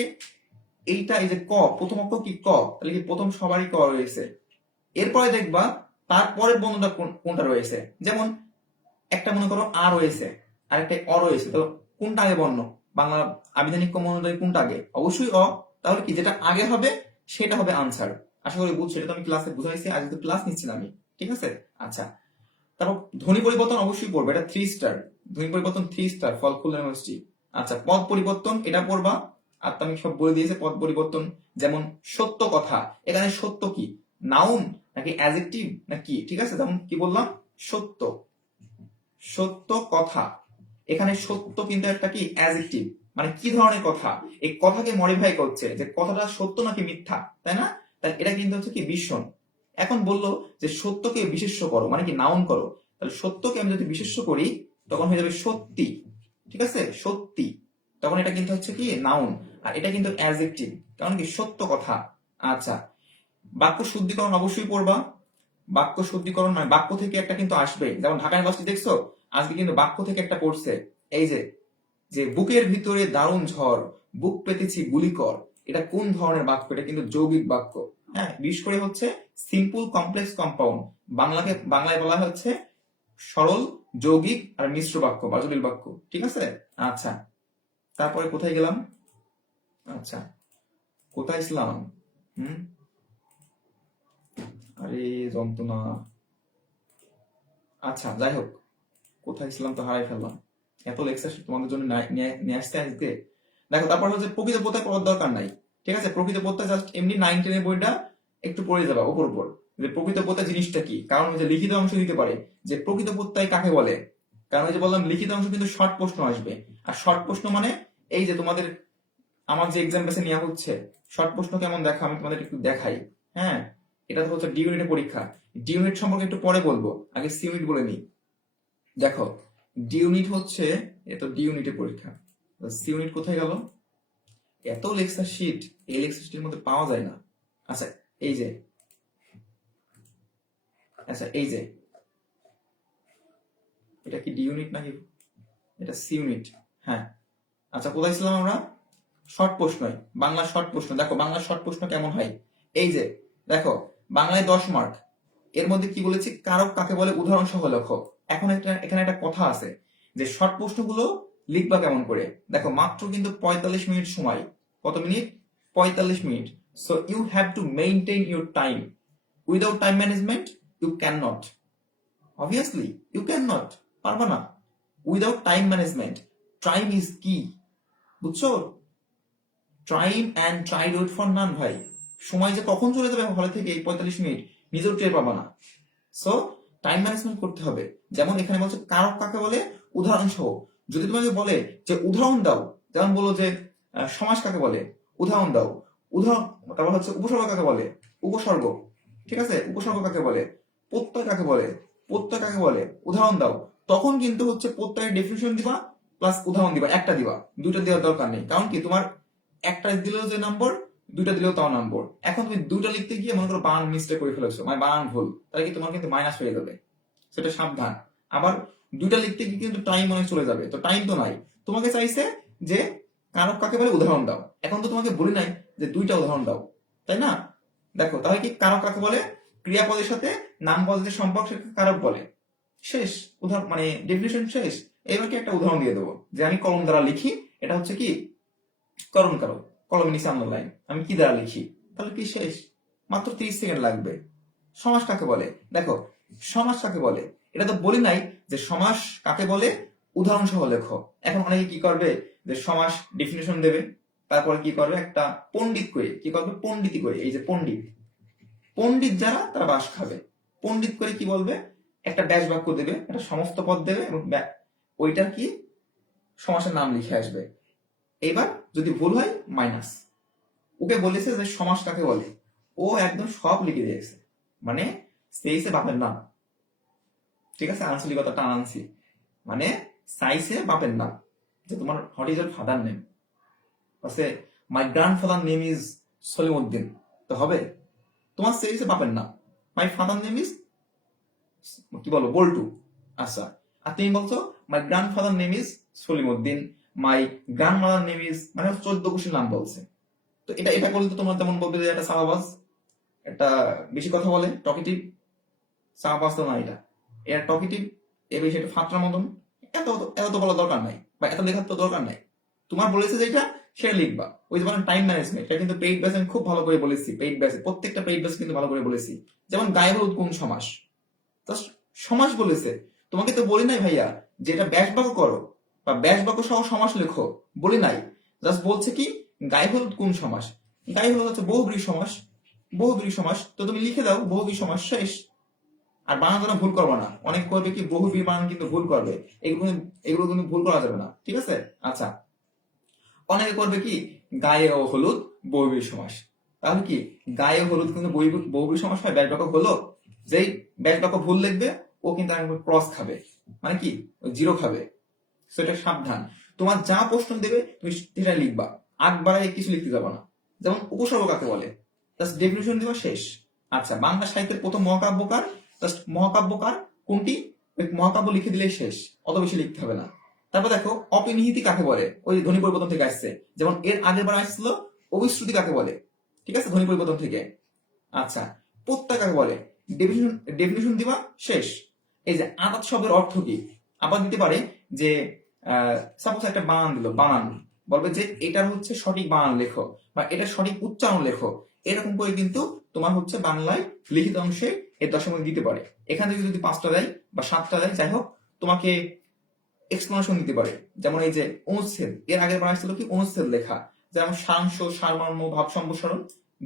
এইটা, এই যে ক, প্রথম অক্ষর কি ক, তাহলে কি প্রথম সবারই ক রয়েছে। এরপরে দেখবা তারপরের বর্ণটা কোনটা রয়েছে, যেমন একটা মনে করো আ রয়েছে আর একটা অ রয়েছে, তো কোনটা আগে বর্ণ, বাংলা আবিধানিক ক্রম অনুযায়ী কোনটা আগে, অবশ্যই অ। তাহলে কি যেটা আগে হবে সেটা হবে আনসার। আশা করি বুঝছো, এটা তো আমি ক্লাসে বুঝাইছি, আজ তো ক্লাস নিচ্ছি না আমি, ঠিক আছে। আচ্ছা, তারপর ধ্বনি পরিবর্তন অবশ্যই পড়বে, এটা 3 স্টার, ধ্বনি পরিবর্তন 3 স্টার, ফল খুলনা ইউনিভার্সিটি। আচ্ছা, পদ পরিবর্তন এটা পড়বা, আর তো আমি সব বলে দিয়েছি পদ পরিবর্তন। যেমন সত্য কথা, এখানে সত্য কি, নাউন নাকি অ্যাডজেক্টিভ নাকি, ঠিক আছে। যেমন কি বললাম, সত্য, সত্য কথা, এখানে সত্য কিন্তু একটা কি অ্যাডজেক্টিভ, মানে কি ধরনের কথা, এই কথাকে মডিফাই করছে যে কথাটা সত্য নাকি মিথ্যা, তাই না। তাই এটা কিন্তু হচ্ছে কি বিশ্বন, এখন বললো যে সত্যকে বিশেষ্য করো, মানে কি নাউন করো। তাহলে সত্যকে আমি যদি বিশেষ্য করি তখন হয়ে যাবে সত্যি, ঠিক আছে, সত্যি। তখন এটা কিন্তু হচ্ছে কি নাউন, আর এটা কিন্তু অ্যাডজেক্টিভ, কারণ কি সত্য কথা। আচ্ছা, বাক্য শুদ্ধিকরণ অবশ্যই পড়বা। বাক্য শুদ্ধিকরণ মানে বাক্য থেকে একটা কিন্তু আসবে, যেমন ঢাকা ইউনিভার্সিটি দেখছো আজকে কিন্তু বাক্য থেকে একটা পড়ছে, এই যে যে বুকের ভিতরে দারুণ ঝড়, বুক পেতেছি গুলিকর, এটা কোন ধরনের বাক্য? এটা কিন্তু যৌগিক বাক্য। হ্যাঁ, বিশেষ করে হচ্ছে সিম্পল, কমপ্লেক্স, কম্পাউন্ড। বাংলায় বলা হচ্ছে সরল, যৌগিক আর মিশ্র বাক্য বা জটিল বাক্য, ঠিক আছে। আচ্ছা, তারপরে কোথায় গেলাম? আচ্ছা, কোথায় ছিলাম? হুম, আরে যন্ত্রণা। আচ্ছা, যাই হোক, কোথায় ছিলাম তো হারাই ফেললাম। এত লেকচার তোমাদের জন্য নিয়ে আসতে আজকে। দেখো, তারপর হচ্ছে প্রকৃত পড়তে পড়ার দরকার নাই, ঠিক আছে। প্রকৃত পড়তে জাস্ট এমনি 9-10 বইটা একটু পড়ে যাবা উপর উপর, যে প্রকৃত প্রত্যয় জিনিসটা কি। কারণ ওই যে লিখিত অংশ দিতে পারে যে প্রকৃত প্রত্যয় কাকে বলে। কারণ ওই যে বললাম লিখিত অংশ কিন্তু শর্ট প্রশ্ন আসবে, আর শর্ট প্রশ্ন মানে এই যে তোমাদের আমার যে এক্সাম বেসে নেওয়া হচ্ছে, শর্ট প্রশ্ন কেমন দেখা আমি তোমাদের একটু দেখাই। হ্যাঁ, এটা তো হচ্ছে ডি ইউনিটের পরীক্ষা। ডি ইউনিট সম্পর্কে একটু পরে বলবো, আগে সি ইউনিট বলে নিই। দেখো, ডি ইউনিট হচ্ছে, এ তো ডি ইউনিটের পরীক্ষা, সি ইউনিট কোথায় গেল? এত লেকচার শিট এই লেকচার শিটের মধ্যে পাওয়া যায় না। আচ্ছা, এই যে, আচ্ছা এই যে, এটা কি ডি ইউনিট নাকি? এটা সি ইউনিট। হ্যাঁ, আচ্ছা কোথায় ছিলাম আমরা? শর্ট প্রশ্ন, বাংলা শর্ট প্রশ্ন। দেখো বাংলা শর্ট প্রশ্ন কেমন হয়, এই যে দেখো, বাংলায় 10 মার্ক, এর মধ্যে কি বলেছি, কারক কাকে বলে উদাহরণ সহ লেখো। এখন এখানে একটা কথা আছে যে শর্ট প্রশ্নগুলো লিখবা কেমন করে। দেখো মাত্র কিন্তু 45 মিনিট সময়। কত মিনিট? 45 minute. So you have to maintain your time. Without time management you can not, obviously you can not, পারবা না without time management. Time is কি, বুঝছো? Time and try do it for none ভাই। সময় যে কখন চলে যাবে হলে থেকে এই 45 মিনিট নিজেও টের পাবা না। সো টাইম ম্যানেজমেন্ট করতে হবে। যেমন এখানে বলছে কারক কাকে বলে উদাহরণ সহ। যদি তোমাকে বলে যে উদাহরণ দাও, যেমন বলো যে সমাস কাকে বলে, উদাহরণ দাও। উদাহরণ, তারপর হচ্ছে উপসর্গ কাকে বলে, উপসর্গ, ঠিক আছে, উপসর্গ কাকে বলে, প্রত্যয় কাকে বলে, প্রত্যয় কাকে বলে, উদাহরণ দাও। তখন কিন্তু হচ্ছে প্রত্যয়ের ডেফিনিশন দিবা প্লাস উদাহরণ দিবা, একটা দিবা, দুইটা দেওয়ার দরকার নেই। কারণ কি তোমার একটা দিলেও যে নম্বর, দুইটা দিলেও তাও নম্বর। এখন তুমি দুইটা লিখতে গিয়ে মনে করো বানান মিস্টেক করে ফেলেছো, মানে বানান ভুল, তাহলে কি তোমার কিন্তু মাইনাস হয়ে যাবে, সেটা সাবধান। আবার দুইটা লিখতে গিয়ে কিন্তু টাইম অনেক চলে যাবে, তো টাইম তো নাই। তোমাকে চাইছে যে কারক কাকে বলে উদাহরণ দাও, এখন তো তোমাকে বলি নাই যে দুইটা উদাহরণ দাও, তাই না? দেখো তাহলে কি কারক কাকে বলে, ক্রিয়াপদের সাথে নামপদের যে সম্পর্ক সেটাকে কারক বলে। শেষ, উদাহরণ মানে ডেফিনিশন শেষ। এবার কি একটা উদাহরণ দিয়ে দেবো যে আমি কলম দ্বারা লিখি, এটা হচ্ছে কি করণ কারক, কলমের নিচে আন্ডার লাইন, আমি কি দ্বারা লিখি, তাহলে কি শেষ, মাত্র 30 সেকেন্ড লাগবে। সমাস কাকে বলে, দেখো সমাস কাকে বলে, এটা তো বলি নাই যে সমাস কাকে বলে উদাহরণ সহ লেখো। এখন অনেকে কি করবে যে সমাস ডেফিনেশন দেবে, তারপরে কি করবে একটা পণ্ডিত করে, কি করবে পণ্ডিতি করে, এই যে পণ্ডিত, পণ্ডিত যারা তারা বাস খাবে। পণ্ডিত করে কি বলবে, একটা ড্যাশ বাক্য দেবে, একটা সমস্ত পদ দেবে এবং ওইটার কি সমাসের নাম লিখে আসবে। এবার যদি ভুল হয় মাইনাস। ওকে বলেছে যে সমাস কাকে বলে, ও একদম সব লিখে দিয়েছে, মানে সেইসে বাপের নাম, ঠিক আছে, আঞ্চলিকতাটা আনছি, মানে সাইসে বাপের নাম, যে তোমার what is your father name, আছে মাই গ্র্যান্ডফাদার নেম ইজ সলিমউদ্দিন, তো হবে তোমার সেইসে বাপের নাম, মাই ফাদার নেম ইজ কি বলো বল্টু। আচ্ছা, আর তুমি বলছো my grandfather name is Salimuddin, my grandmother name is, মানে 14 গোষ্ঠীর নাম বলছে। তো এটা এটা করলে তো তোমার তেমন বলবে যে এটা সাবাবাজ, একটা বেশি কথা বলে, টকিটিভ। সাবাবাজ তো না, এটা টকিটিভ, এ বেশি এটা ফাত্রার মতন। এত এত তো বলার দরকার নাই, বা এত লেখার তো দরকার নাই। তোমার বলেছে যেটা সেটা লিখবা। ওই যেমন টাইম ম্যানেজমেন্ট, এটা কিন্তু পেইড ব্যাচ আমি খুব ভালো করে বলেছি, পেইড ব্যাচে প্রত্যেকটা পেইড ব্যাচ কিন্তু ভালো করে বলেছি। যেমন গায়ে হলুদ কোন সমাস, জাস্ট সমাস বলেছে, তোমাকে তো বলি নাই ভাইয়া যে এটা ব্যাস বাক্য করো বা ব্যাস বাক্য সহ সমাস লেখো, বলি নাই। জাস্ট বলছে কি গায়ে হলুদ কোন সমাস, গায়ে হলুদ হচ্ছে বহুব্রীহি সমাস, বহুব্রীহি সমাস, তো তুমি লিখে দাও বহুব্রীহি সমাস, শেষ। আর বানান যেন ভুল করবে না, অনেক করবে কি বহুব্রীহি বানান কিন্তু ভুল করবে, এগুলো এগুলো কিন্তু ভুল করা যাবে না, ঠিক আছে। আচ্ছা, অনেকে করবে কি গায়ে ও হলুদ বহুব্রীহি সমাস, তাহলে কি গায়ে হলুদ কিন্তু বহুব্রীহি সমাস হয়, ব্যাক বাক্য হলো, যেই ব্যাক বাক্য ভুল লিখবে ও কিন্তু ক্রস খাবে, মানে কি জিরো খাবে। সো এটা সাবধান, তোমার যা প্রশ্ন দেবে তুমি সেটা লিখবা, আগ বাড়ায় কিছু লিখতে যাবে না। যেমন উপসর্গ কাকে বলে, জাস্ট ডেফিনিশন দিবা শেষ। আচ্ছা, বাংলা সাহিত্যের প্রথম মহাকাব্যকার, জাস্ট মহাকাব্যকার কোনটি, ওই মহাকাব্য লিখে দিলেই শেষ, অত বেশি লিখতে হবে না। তারপর দেখো অপিনিহিতি কাকে বলে, ওই ধ্বনি পরিবর্তন থেকে আসছে, যেমন এর আগের বার আসছিল অবিশ্রুতি কাকে বলে, ঠিক আছে, ধ্বনি পরিবর্তন থেকে। আচ্ছা, প্রত্যয় কাকে বলে, ডেফিনিশন ডেফিনিশন দিবা শেষ। এই যে আদাত শব্দের অর্থ কি, আবার দিতে পারে যে সাপোজ একটা বানান দিল, বানান বলবে যে এটার হচ্ছে সঠিক বানান লেখো বা এটা সঠিক উচ্চারণ লেখো, এরকম করে কিন্তু তোমার হচ্ছে বাংলায় লিখিত অংশে এর দশমিক দিতে পারে। এখান থেকে যদি 5টা দেয় বা 7টা দেয়, যাই হোক, তোমাকে এক্সপ্লেনেশন দিতে পারে। যেমন এই যে অনুচ্ছেদ, এর আগের বার আসছিল কি অনুচ্ছেদ লেখা, যেমন সারাংশ, সারমর্ম, ভাব সম্প্রসারণ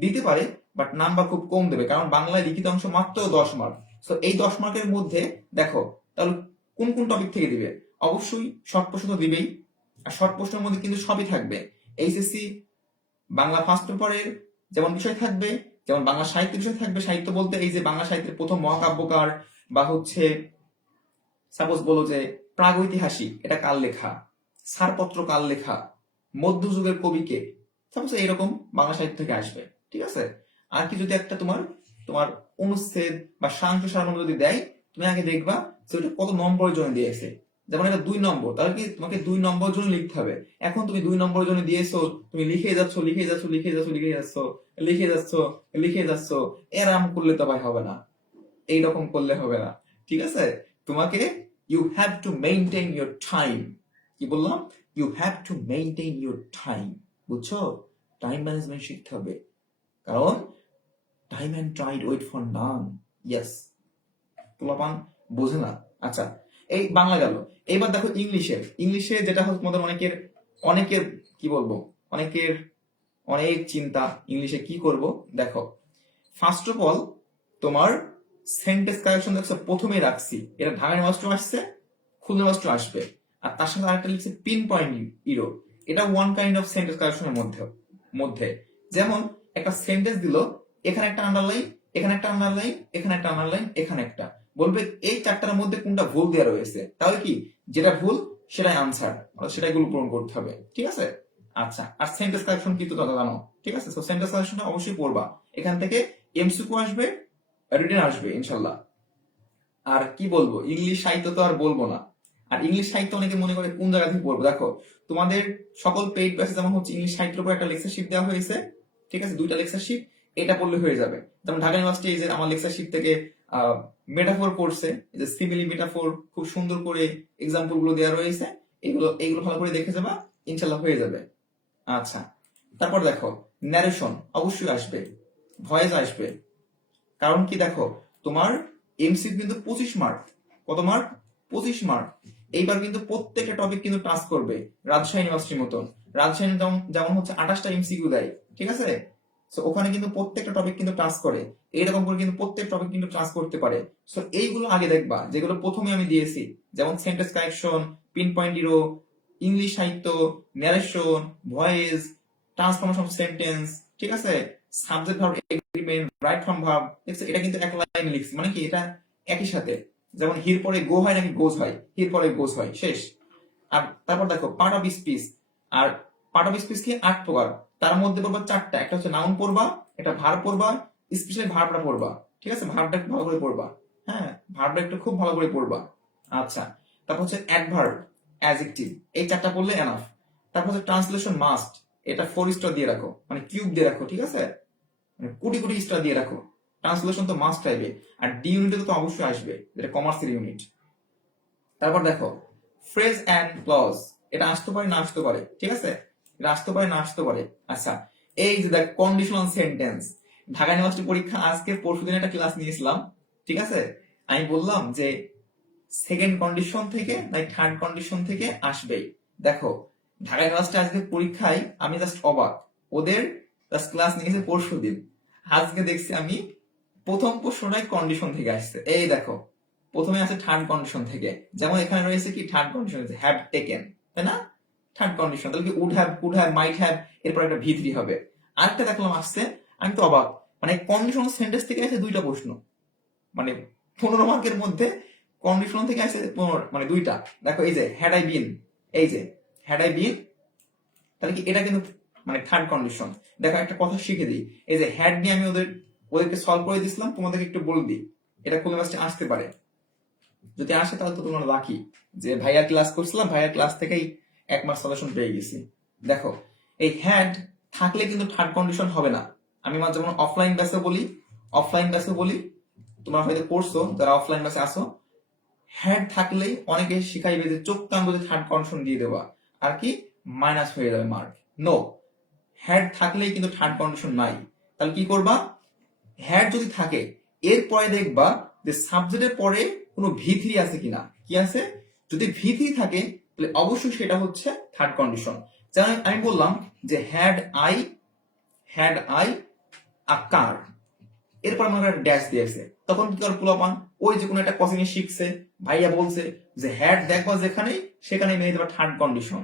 দিতে পারে, বাট নাম্বার খুব কম দেবে, কারণ বাংলায় লিখিত অংশ মাত্র 10 মার্ক। তো এই 10 মার্কের মধ্যে দেখো তাহলে কোন কোন টপিক থেকে দিবে, অবশ্যই শর্ট প্রশ্ন তো দিবেই, আর শর্ট প্রশ্নের মধ্যে কিন্তু সবই থাকবে। এইচএসসি বাংলা ফার্স্ট পেপারের যেমন বিষয় থাকবে, যেমন বাংলা সাহিত্য বিষয় থাকবে। সাহিত্য বলতে এই যে বাংলা সাহিত্যের প্রথম মহাকাব্যকার, বা হচ্ছে সাপোজ বলো যে প্রাগৈতিহাসিক এটা কার লেখা, ছাড়পত্র কার লেখা, মধ্যযুগের কবিকে, সাপোজ এইরকম বাংলা সাহিত্য থেকে আসবে, ঠিক আছে। আর কি যদি একটা তোমার তোমার অনুচ্ছেদ বা সারাংশ সারমর্ম যদি দেয়, তুমি আগে দেখবা যে ওটা কত নম্বরের জন্য দিয়েছে। যেমন এটা 2 নম্বর, তাহলে কি তোমাকে 2 নম্বর জন্য লিখতে হবে। এখন তুমি 2 নম্বরের জন্য দিয়েছো, তুমি লিখে যাচ্ছ লিখে যাচ্ছ লিখে যাচ্ছ লিখে যাচ্ছ লিখে যাচ্ছ লিখে যাচ্ছ, এরাম করলে তো ভাই হবে না, এইরকম করলে হবে না, ঠিক আছে। তোমাকে you have to maintain your time, কি বললাম, you have to maintain your time, বুঝছো, টাইম ম্যানেজমেন্ট শিখতে হবে, কারণ time and tide wait for none, yes, পোলাপান বোঝে না। আচ্ছা, এই বাংলা গেল, এইবার দেখো ইংলিশে যেটা হচ্ছে তোমাদের অনেকের অনেকের কি বলবো, অনেকের অনেক চিন্তা ইংলিশে কি করব। দেখো ফার্স্ট অফ অল তোমার সেন্টেন্স কারেকশন দেখছো প্রথমেই রাখছি, এটা ঢাকায় মাস্টার আসছে, খুলনা মাস্টার আসবে, আর তার সাথে আরেকটা লিখছে পিন পয়েন্ট ইরো, এটা ওয়ান কাইন্ড অফ সেন্টেন্স কারেকশনের মধ্যে মধ্যে যেমন একটা সেন্টেন্স দিল, এখানে একটা আন্ডারলাইন, এখানে একটা আন্ডারলাইন, এখানে একটা আন্ডারলাইন, এখানে একটা, বলবে এই 4টার মধ্যে কোনটা ভুল দেওয়া রয়েছে, তাহলে কি যেটা ভুল সেটাই আনসার, সেটাই গুলো পূরণ করতে হবে, ঠিক আছে। আচ্ছা, আর সেন্টেন্স কারেকশন কিন্তু তোমরা জানো, ঠিক আছে। তো সেন্টেন্স কারেকশনটা অবশ্যই পড়বা, এখান থেকে এমসিকিউ আসবে, রিটেন আসবে ইনশাল্লাহ। আর কি বলবো, ইংলিশ সাহিত্য তো আর বলবো না। আর ইংলিশ সাহিত্য অনেকে মনে করে কোন জায়গা থেকে পড়বো, দেখো তোমাদের সকল পেইড ব্যাচে যেমন হচ্ছে ইংলিশ সাহিত্যের উপর একটা লেকচার শিট দেওয়া হয়েছে, ঠিক আছে, 2টা লেকচার শিট, এটা পড়লে হয়ে যাবে। যেমন ঢাকা ইউনিভার্সিটি এই যে আমার লেকচার শিট থেকে মেটাফোর পড়ছে, এই যে সিমিলি মেটাফোর খুব সুন্দর করে এক্সাম্পল গুলো দেওয়া রয়েছে, এইগুলো ভালো করে দেখে যাবা, ইনশাল্লাহ হয়ে যাবে। আচ্ছা, তারপর দেখো ন্যারেশন অবশ্যই আসবে, ভয়েস আসবে, কারণ কি দেখো তোমার এমসিকিউ কিন্তু 25 মার্ক, কত মার্ক, 25 মার্ক। এইবার কিন্তু প্রত্যেকটা টপিক কিন্তু টাচ করবে, রাজশাহী ইউনিভার্সিটির মতন, রাজশাহী যেমন হচ্ছে 28টা এমসিকিউ দেয়, ঠিক আছে। সো ওখানে কিন্তু প্রত্যেকটা টপিক কিন্তু টাচ করে, এইরকম করে কিন্তু প্রত্যেক টপিক কিন্তু টাচ করতে পারে। সো এইগুলো আগে দেখবা, যেগুলো প্রথমে আমি দিয়েছি, যেমন sentence correction, pin point error, English সাহিত্য, narration, voice, transformation of sentence, ঠিক আছে, subject verb agreement, right from verb, এটা কিন্তু এক লাইনে লিখছি, মানে কি এটা একই সাথে, যেমন হির পরে গো হয় নাকি গোজ হয়, হির পরে গোজ হয়, শেষ। আর তারপর দেখো পার্ট অফ স্পিচ, আর পার্ট অফ স্পিচ কি 8 প্রকার, তার মধ্যে পড়বা 4টা, একটা হচ্ছে নাউন পড়বা, একটা ভার্ব পড়বা, স্পেশাল ভার্বটা পড়বা, ঠিক আছে, ভার্বটা একটু ভালো করে পড়বা, হ্যাঁ, ভার্বটা একটু খুব ভালো করে পড়বা। আচ্ছা, তারপর হচ্ছে অ্যাডভার্ব, অ্যাডজেক্টিভ, এই 4টা পড়লে এনাফ। তারপর হচ্ছে ট্রান্সলেশন মাস্ট, এটা 4 স্টার দিয়ে রাখো, মানে কিউব দিয়ে রাখো, ঠিক আছে, মানে কোটি কোটি স্টার দিয়ে রাখো, ট্রান্সলেশন তো মাস্ট চাইবে। আর ডি ইউনিটে তো অবশ্যই আসবে, যেটা কমার্সের ইউনিট। তারপর দেখো ফ্রেজ অ্যান্ড ক্লজ, এটা আসতে পারে না আসতে পারে, ঠিক আছে, এটা আসতে পারে না আসতে পারে। আচ্ছা, এই যে দেখ কন্ডিশনাল সেন্টেন্স, ঢাকা ইউনিভার্সিটি পরীক্ষা আজকে পরশুদিন একটা ক্লাস নিয়েছিলাম, ঠিক আছে, আমি বললাম যে সেকেন্ড কন্ডিশন থেকে নাই থার্ড কন্ডিশন থেকে আসবেই। দেখো ঢাকা ইউনিভার্সিটি আজকে পরীক্ষায় আমি জাস্ট অবাক, ওদের জাস্ট ক্লাস নিয়েছে পরশুদিন, আজকে দেখছি আমি প্রথম প্রশ্নটাই কন্ডিশন থেকে আসছে। এই দেখো প্রথমে আছে থার্ড কন্ডিশন থেকে, যেমন এখানে রয়েছে কি থার্ড কন্ডিশন আছে হ্যাভ টেকেন, তাই না, থার্ড কন্ডিশন, তাহলে কি would have, could have, might have, এরপর একটা ভি3 হবে। আরেকটা দেখলাম আসছে আমি তো অবাক, মানে কন্ডিশনাল সেন্টেন্স থেকে আছে দুইটা প্রশ্ন, মানে 15 মার্কের মধ্যে কন্ডিশনাল থেকে আছে 15, মানে দুইটা। দেখো এই যে হ্যাড আই বিন, এই যে হ্যাড আই বিন, তাহলে কি এটা কিন্তু মানে থার্ড কন্ডিশন। দেখো একটা কথা শিখে দিই, এই যে হ্যাড নিয়ে আমি ওদেরকে সলভ করে দিছিলাম, তোমাদেরকে একটু বলে দিই, এটা কোন মাসে আসতে পারে। যদি আসে তাহলে তো তোমরা লাকি যে ভাইয়ার ক্লাস করছিলাম, ভাইয়ার ক্লাস থেকেই 1 মাস সলিউশন পেয়ে গেছি। দেখো এই হ্যাড থাকলে কিন্তু থার্ড কন্ডিশন হবে না। আমি মাঝে যেমন অফলাইন ব্যাসে বলি, তোমরা হয়তো পড়ছো যারা অফলাইন ব্যাসে আসো, হ্যাড থাকলেই অনেকে শিখাইবে যে চোখ কান বুঝে থার্ড কন্ডিশন দিয়ে দেওয়া, আর কি মাইনাস হয়ে যাবে মার্ক। নো, হ্যাড থাকলেই কিন্তু থার্ড কন্ডিশন নাই। তাহলে কি করবা, হ্যাড যদি থাকে এরপরে দেখবা যে সাবজেক্টের পরে কোনো ভি3 আছে কিনা। কি আছে, যদি ভি3 থাকে তাহলে অবশ্যই সেটা হচ্ছে থার্ড কন্ডিশন। যেমন আমি বললাম যে হ্যাড আই আ কার, এরপর মনে করেন ড্যাশ দিয়েছে, তখন কি করে পোলাপান ওই যে কোনো একটা কোশ্চেন শিখছে, ভাইয়া বলছে যে হ্যাড দেখবা যেখানেই সেখানেই মেনে দেবা থার্ড কন্ডিশন,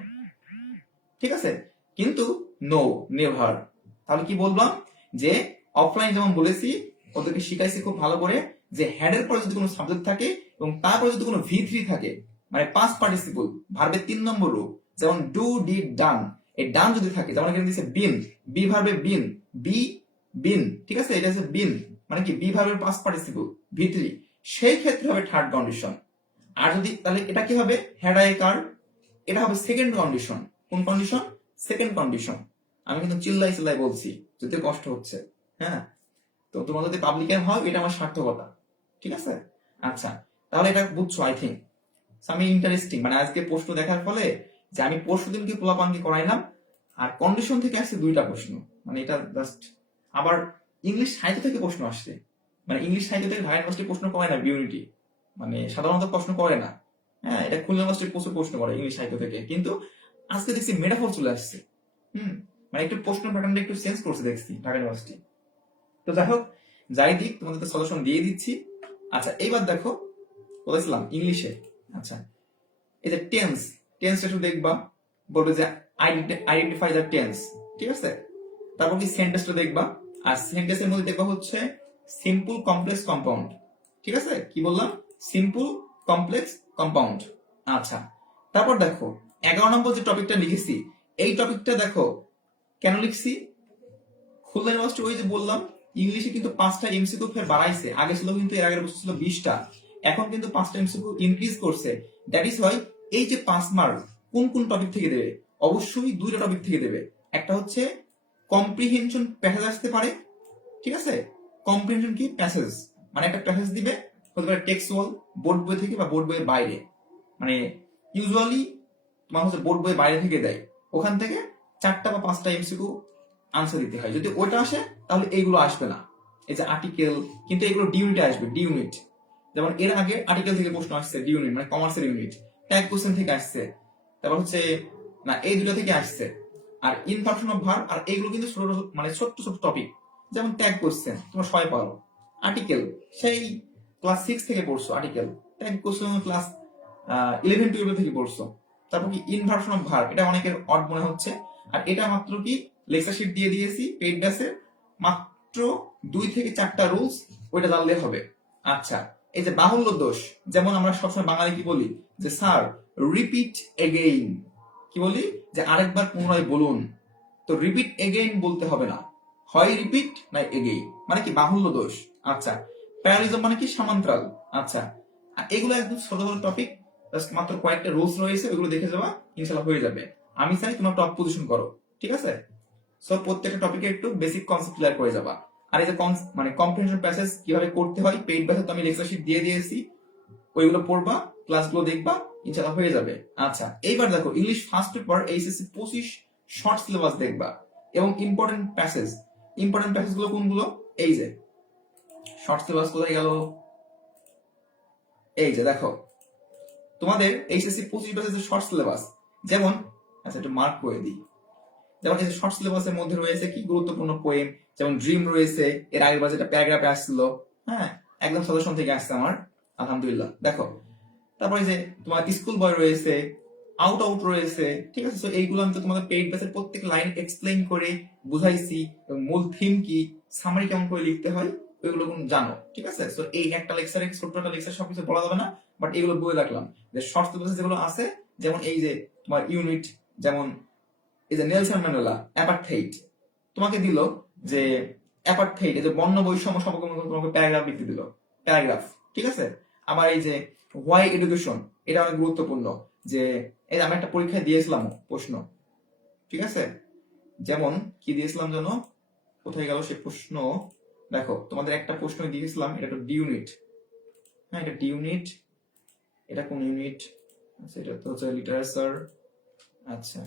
ঠিক আছে। কিন্তু নো, নেভার। তাহলে কি বললাম যে অফলাইন যেমন বলেছি, ওদেরকে শিখাইছি খুব ভালো করে যে হ্যাডের পরে যদি কোনো সাবজেক্ট থাকে এবং তারপরে যদি কোনো ভি3 থাকে, মানে পাস্ট পার্টিসিপল ভার্বের 3 নম্বর রূপ, যেমন ডু ডিড ডান, এই ডান যদি থাকে, যেমন এখানে দিয়েছে বিন, বি ভার্বে বিন, বিন, ঠিক আছে, এটা হচ্ছে বিন, মানে কি বি ভার্বের পাস্ট পার্টিসিপল ভি3, সেই ক্ষেত্রে হবে থার্ড কন্ডিশন। আর যদি তাহলে এটা কি হবে, হ্যাড আই কার, এটা হবে সেকেন্ড কন্ডিশন। কোন কন্ডিশন, সেকেন্ড কন্ডিশন। আমি কিন্তু চিল্লাই বলছি, যদি কষ্ট হচ্ছে, হ্যাঁ। তো তোমরা যদি পাবলিকান হয় এটা আমার সার্থকতা, ঠিক আছে। আচ্ছা, তাহলে এটা বুঝছো আই থিঙ্ক। আমি ইন্টারেস্টিং, মানে আজকে প্রশ্ন দেখার ফলে যে আমি পরশু দিনকে পোলাপানকে করাইলাম, আর কন্ডিশন থেকে আসছে দুইটা প্রশ্ন, মানে এটা জাস্ট। আবার ইংলিশ সাহিত্য থেকে প্রশ্ন আসছে, মানে ইংলিশ সাহিত্য থেকে ঢাকা ইউনিভার্সিটি প্রশ্ন করে না, বিউনিটি মানে সাধারণত প্রশ্ন করে না, হ্যাঁ। এটা খুলনা ইউনিভার্সিটি প্রচুর প্রশ্ন করে ইংলিশ সাহিত্য থেকে, কিন্তু আজকে দেখছি মেটাফর চলে আসছে। মানে একটু প্রশ্ন প্যাটার্নটা একটু চেঞ্জ করছে দেখছি ঢাকা ইউনিভার্সিটি। তো যাই হোক, যাই দিক, তোমাদের তো সলিউশন দিয়ে দিচ্ছি। আচ্ছা, এইবার দেখো বলেছিলাম ইংলিশে। আচ্ছা, এই যে টেন্স একটু দেখবা, বলবে যে আইডেন্টিফাই দ্য টেন্স, ঠিক আছে। তারপর কি সেন্টেন্সটা দেখবা, আর সেন্টেন্সের মধ্যে দেখবা হচ্ছে সিম্পল কমপ্লেক্স কম্পাউন্ড, ঠিক আছে। কি বললাম, সিম্পল কমপ্লেক্স কম্পাউন্ড। আচ্ছা, তারপর দেখো 11 নম্বর যে টপিকটা লিখেছি, এই টপিকটা দেখো কেন লিখছি। খুলনা ইউনিভার্সিটি ওই যে বললাম ইংলিশে কিন্তু 5টা এমসিকিউ ফের বাড়াইছে, আগে ছিল কিন্তু এর আগের বছর ছিল 20টা, এখন কিন্তু 5টা এমসিকিউ ইনক্রিজ করছে। দ্যাট ইজ হয় এই যে 5 মার্ক কোন কোন টপিক থেকে দেবে, অবশ্যই দুইটা টপিক থেকে দেবে। একটা হচ্ছে কম্প্রিহেনশন প্যাসেজ আসতে পারে, ঠিক আছে। কম্প্রিহেনশন কি, প্যাসেজ, মানে একটা প্যাসেজ দিবে, হতে পারে টেক্সচুয়াল বোর্ড বই থেকে বা বোর্ড বইয়ের বাইরে, মানে ইউজুয়ালি তোমার হচ্ছে বোর্ড বইয়ের বাইরে থেকে দেয়, ওখান থেকে 4টা বা 5টা এমসিকিউ আনসার দিতে হয়। যদি ওটা আসে তাহলে এইগুলো আসবে না, এই যে আর্টিকেল, কিন্তু এগুলো ডি ইউনিটে আসবে, ডি ইউনিট। যেমন এর আগে আর্টিকেল থেকে প্রশ্ন আসছে, ডি ইউনিট মানে কমার্সের ইউনিট, ট্যাগ কোশ্চেন থেকে আসছে, তারপর হচ্ছে না এই দুটো থেকে আসছে। আর ইনভার্সন অফ ভার্ব, আর এইগুলো কিন্তু ছোট মানে ছোট্ট ছোট টপিক, যেমন ট্যাগ কোশ্চেন তোমরা সবাই পারো, আর্টিকেল সেই ক্লাস 6 থেকে পড়ছো, আর্টিকেল ট্যাগ কোশ্চেন ক্লাস 11-12 থেকে পড়ছো। তারপর কি ইনভার্সন অফ ভার্ব, এটা অনেকের অড মনে হচ্ছে, আর এটা মাত্র কি লেকচার শিট দিয়ে দিয়েছি পেইড ব্যাচে, মাত্র 2 থেকে 4টা রুলস, ওইটা জানলে হবে। আচ্ছা, এই যে বাহুল্য দোষ, যেমন আমরা সবসময় বাঙালি কি বলি যে স্যার রিপিট এগেইন, কি বলি যে আরেকবার পুনরায় বলুন, তো রিপিট এগেইন বলতে হবে না, হয় রিপিট না এগেইন, মানে কি বাহুল্য দোষ। আচ্ছা, প্যারালিজম মানে কি সমান্তরাল। আচ্ছা, এগুলো একদম ছোট ছোট টপিক, মাত্র কয়েকটা রুলস রয়েছে, ওইগুলো দেখে যাওয়া, ইনশাল্লাহ হয়ে যাবে। আমি চাই তোমার টপ পজিশন করো, ঠিক আছে। সো প্রত্যেকটা টপিকে একটু বেসিক কনসেপ্ট ক্লিয়ার করে যাবা। আর এই যে মানে কম্প্রিহেনশন প্যাসেজ কিভাবে করতে হয় পেইড ব্যাচে তো আমি লেকচার শিট দিয়ে দিয়েছি, ওইগুলো পড়বা, ক্লাসগুলো দেখবা, ইনশাআল্লাহ হয়ে যাবে। আচ্ছা, এইবার দেখো English first paper HSC 25 short syllabus দেখবা, এবং ইম্পর্টেন্ট প্যাসেজ গুলো কোনগুলো, এই যে শর্ট সিলেবাস কোথায় গেল, এই যে দেখো তোমাদের এইচএসসি 25 ব্যাচের শর্ট সিলেবাস, যেমন আচ্ছা একটু মার্ক করে দিই, যেমন এই শর্ট সিলেবাসের মধ্যে রয়েছে কি গুরুত্বপূর্ণ পোয়েম, যেমন ড্রিম রয়েছে, এর আগের বার যেটা প্যারাগ্রাফে আসছিল, হ্যাঁ একদম সাজেশন থেকে আসছে আমার, আলহামদুলিল্লাহ। দেখো তারপরে যে তোমার স্কুল বয় রয়েছে, আউট রয়েছে, ঠিক আছে। তো এইগুলো আমি তো তোমাদের পেইড ব্যাচের প্রত্যেক লাইন এক্সপ্লেইন করে বুঝাইছি, এবং মূল থিম কি সামারি কেমন করে লিখতে হয় ওইগুলো কিন্তু জানো, ঠিক আছে? তো এই একটা লেকচারে ছোট্ট একটা লেকচার সবকিছু বলা যাবে না, বাট এগুলো বলে রাখলাম যে শর্ট সিলেবাসে যেগুলো আছে, যেমন এই যে তোমার ইউনিট, যেমন এই যে নেলসন ম্যান্ডেলা অ্যাপারথেইড তোমাকে দিল, যে অ্যাপারথেইড এই যে বর্ণ বৈষম্য সম্পর্কে তোমাকে প্যারাগ্রাফ লিখতে দিল, প্যারাগ্রাফ, ঠিক আছে? আবার এই যে হোয়াই এডুকেশন, এটা অনেক গুরুত্বপূর্ণ, যে এই যে আমি একটা পরীক্ষায় দিয়েছিলাম প্রশ্ন, ঠিক আছে? যেমন কি দিয়েছিলাম জানো, কোথায় গেল সে প্রশ্ন, দেখো তোমাদের একটা প্রশ্ন দিয়েছিলাম, এটা তো ডি ইউনিট, হ্যাঁ এটা ডি ইউনিট, এটা কোন ইউনিট, আচ্ছা এটা তো হচ্ছে লিটারেচার, আচ্ছা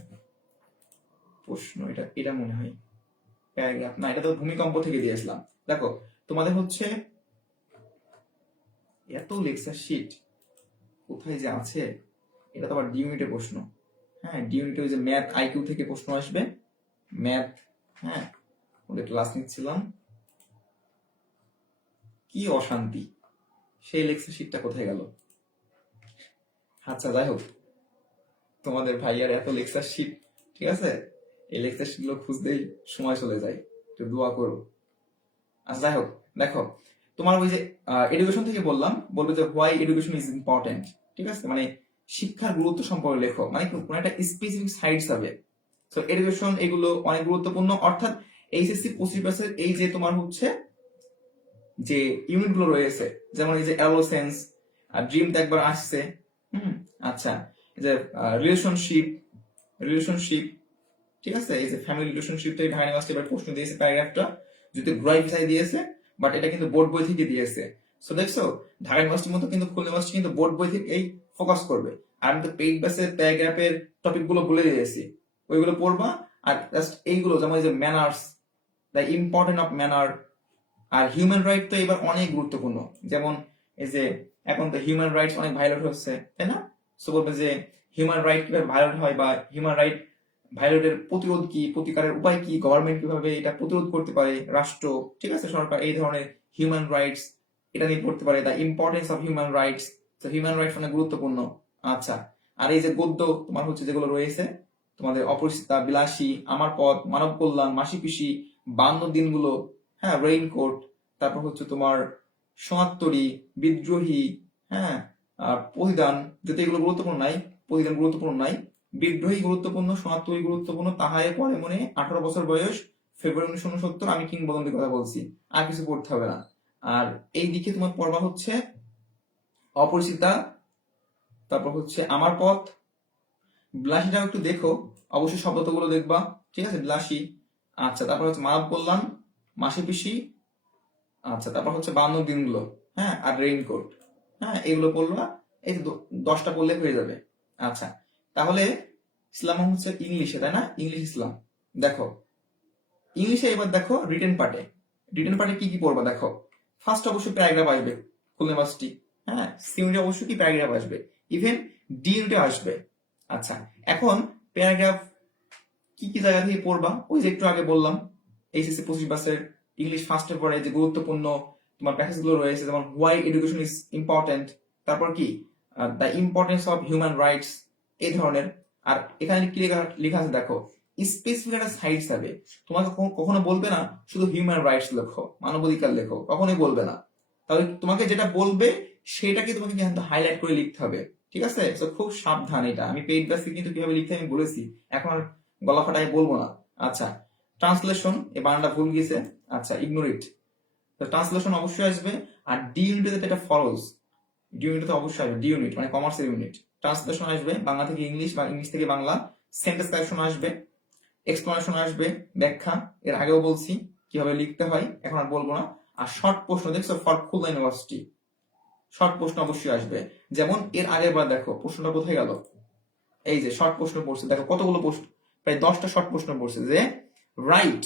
প্রশ্ন এটা এটা মনে হয় প্যারাগ্রাফ, না এটা তো ভূমিকম্প থেকে দিয়েছিলাম। দেখো তোমাদের হচ্ছে এত লেকচার শিট কোথায় যে আছে, এটা তো আবার ডি ইউনিটের প্রশ্ন, হ্যাঁ ডি ইউনিটে ওই যে ম্যাথ আইকিউ থেকে প্রশ্ন আসবে, ম্যাথ, হ্যাঁ ওদের ক্লাস নিচ্ছিলাম, কি অশান্তি, সেই লেকচার শিটটা কোথায় গেল? আচ্ছা যাই হোক, তোমাদের ভাইয়ার এত লেকচার শিট, ঠিক আছে, এই লেকচার শিট গুলো খুঁজতেই সময় চলে যায়, একটু দোয়া করো। আচ্ছা যাই হোক, দেখো তোমার ওই যে এডুকেশন থেকে বললাম, বলবে যে হোয়াই এডুকেশন ইজ ইম্পর্টেন্ট, ঠিক আছে, মানে শিক্ষার গুরুত্ব সম্পর্কে লেখো, মানে কোন একটা স্পেসিফিক সাইডস হবে। তো এডুকেশন এগুলো অনেক গুরুত্বপূর্ণ, অর্থাৎ এইচএসসি 25 এই যে তোমার হচ্ছে যে ইউনিট গুলো রয়েছে, যেমন এই যে অ্যালোসেন্স আর ড্রিম তো একবার আসছে, হুম, আচ্ছা এই যে রিলেশনশিপ, রিলেশনশিপ, ঠিক আছে, এই যে ফ্যামিলি রিলেশনশিপ থেকে ঢাকা ইউনিভার্সিটি এবার প্রশ্ন দিয়েছে প্যারাগ্রাফটা, যদি গ্রুপ ভিসায় দিয়েছে, বাট এটা কিন্তু বোর্ড বই থেকে দিয়েছে। সো দেখছো ঢাকা ইউনিভার্সিটির মতো কিন্তু খুলনা ইউনিভার্সিটি কিন্তু বোর্ড বই থেকে এই ফোকাস করবে, আর আমি তো পেইড বেসের প্যারাগ্রাফের টপিক গুলো বলে দিয়েছি, ওইগুলো পড়বা, আর জাস্ট এইগুলো যেমন এই যে manners, the important of manner, আর হিউম্যান রাইট তো এবার অনেক গুরুত্বপূর্ণ, যেমন এই যে এখন তো হিউম্যান রাইটস অনেক ভায়োলেট হচ্ছে, তাই না? সো বলবে যে হিউম্যান রাইট কিভাবে ভায়োলেট হয়, বা হিউম্যান রাইট ভায়োলেটের প্রতিরোধ কি, প্রতিকারের উপায় কি, গভর্নমেন্ট কিভাবে এটা প্রতিরোধ করতে পারে, রাষ্ট্র, ঠিক আছে, সরকার, এই ধরনের হিউম্যান রাইটস এটা নিয়ে পড়তে পারে, the importance of human rights. তো হিউম্যান রাইটস অনেক গুরুত্বপূর্ণ। আচ্ছা, আর এই যে গদ্য তোমার হচ্ছে যেগুলো রয়েছে, তোমাদের অপরিচিতা, বিলাসী, আমার পথ, মানব কল্যাণ, মাসি পিসি, 52 দিনগুলো, হ্যাঁ রেইনকোট, তারপর হচ্ছে তোমার সমাত্তরী, বিদ্রোহী, হ্যাঁ আর প্রতিদান, যদি এগুলো গুরুত্বপূর্ণ নাই, প্রতিদান গুরুত্বপূর্ণ নাই, বিদ্রোহী গুরুত্বপূর্ণ, সমাত্তরী গুরুত্বপূর্ণ, তাহারে পরে মনে 18 বছর বয়স, ফেব্রুয়ারি 1969, আমি কিংবদন্তির কথা বলছি, আর কিছু পড়তে হবে না। আর এই দিকে তোমার পড়বা হচ্ছে অপরিচিতা, তারপর হচ্ছে আমার পথ, বিলাসীটাও একটু দেখো, অবশ্যই শব্দগুলো দেখবা, ঠিক আছে, বিলাসী। আচ্ছা তারপর হচ্ছে মানব কল্যাণ, মাসি পিসি, আচ্ছা তারপর হচ্ছে 52 দিনগুলো, হ্যাঁ আর রেইনকোট, হ্যাঁ এগুলো পড়বা, এই 10টা পড়লে হয়ে যাবে। আচ্ছা তাহলে ইসলাম হচ্ছে ইংলিশে, তাই না, ইংলিশ ইসলাম। দেখো ইংলিশে এবার দেখো রিটেন পার্টে, রিটেন পার্টে কি কি পড়বা দেখো, ফার্স্ট অবশ্যই প্যারাগ্রাফ আসবে খুলনা ইউনিভার্সিটি, হ্যাঁ সি ইউনিটে অবশ্যই কি প্যারাগ্রাফ আসবে, ইভেন ডি ইউনিটে আসবে। আচ্ছা এখন প্যারাগ্রাফ কি কি জায়গা থেকে পড়বা, ওই যে একটু আগে বললাম এইচএসসি 25 ইংলিশ ফার্স্টের পরে যে গুরুত্বপূর্ণ তোমার প্যাসেজ গুলো রয়েছে, যেমন হোয়াই এডুকেশন ইজ ইম্পর্টেন্ট, তারপর কি the importance of human rights, এই ধরনের। আর এখানে কি লেখা আছে দেখো, স্পেসিফিক একটা সাইড হবে, তোমাকে কখনো বলবে না শুধু হিউম্যান রাইটস লেখো, মানবাধিকার লেখো, কখনোই বলবে না। তাহলে তোমাকে যেটা বলবে সেটাকে তোমাকে কিন্তু হাইলাইট করে লিখতে হবে, ঠিক আছে? তো খুব সাবধান, এটা আমি পেইড বেসে কিন্তু কিভাবে লিখতে আমি বলেছি, এখন আর গলা ফাটাই বলবো না। আচ্ছা ট্রান্সলেশন, এই বানানটা ভুল গেছে, আচ্ছা ইগনোর ইট। তো ট্রান্সলেশন অবশ্যই আসবে, আর ডি ইউনিটে এটা ফলোজ, ডি ইউনিটে তো অবশ্যই আসবে, ডি ইউনিট মানে কমার্সের ইউনিট, ট্রান্সলেশন আসবে বাংলা থেকে ইংলিশ বা ইংলিশ থেকে বাংলা, সেন্টেন্স কারেকশন আসবে, এক্সপ্লেনেশন আসবে, ব্যাখ্যা, এর আগেও বলছি কিভাবে লিখতে হয়, এখন আর বলবো না। আর শর্ট প্রশ্ন দেখছো ফর খুলনা ইউনিভার্সিটি, শর্ট প্রশ্ন অবশ্যই আসবে, যেমন এর আগের বার দেখো প্রশ্নটা কোথায় গেল, এই যে শর্ট প্রশ্ন পড়ছে, দেখো কতগুলো প্রশ্ন, প্রায় 10টা শর্ট প্রশ্ন পড়ছে, যে right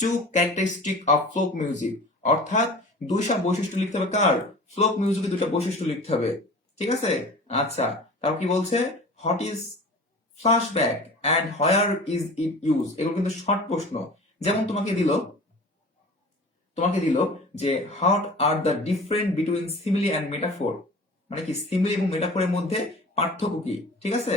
two characteristic of folk music, অর্থাৎ 2টা বৈশিষ্ট্য লিখতে হবে, কার, ফোক মিউজিকের 2টা বৈশিষ্ট্য লিখতে হবে, ঠিক আছে। আচ্ছা তারপর কি বলছে, what is flashback and where is it use, এগুলো কিন্তু শর্ট প্রশ্ন। যেমন তোমাকে দিল যে what are the different between simile and metaphor, মানে কি সিমিলি এবং মেটাফোরের মধ্যে পার্থক্য কি, ঠিক আছে।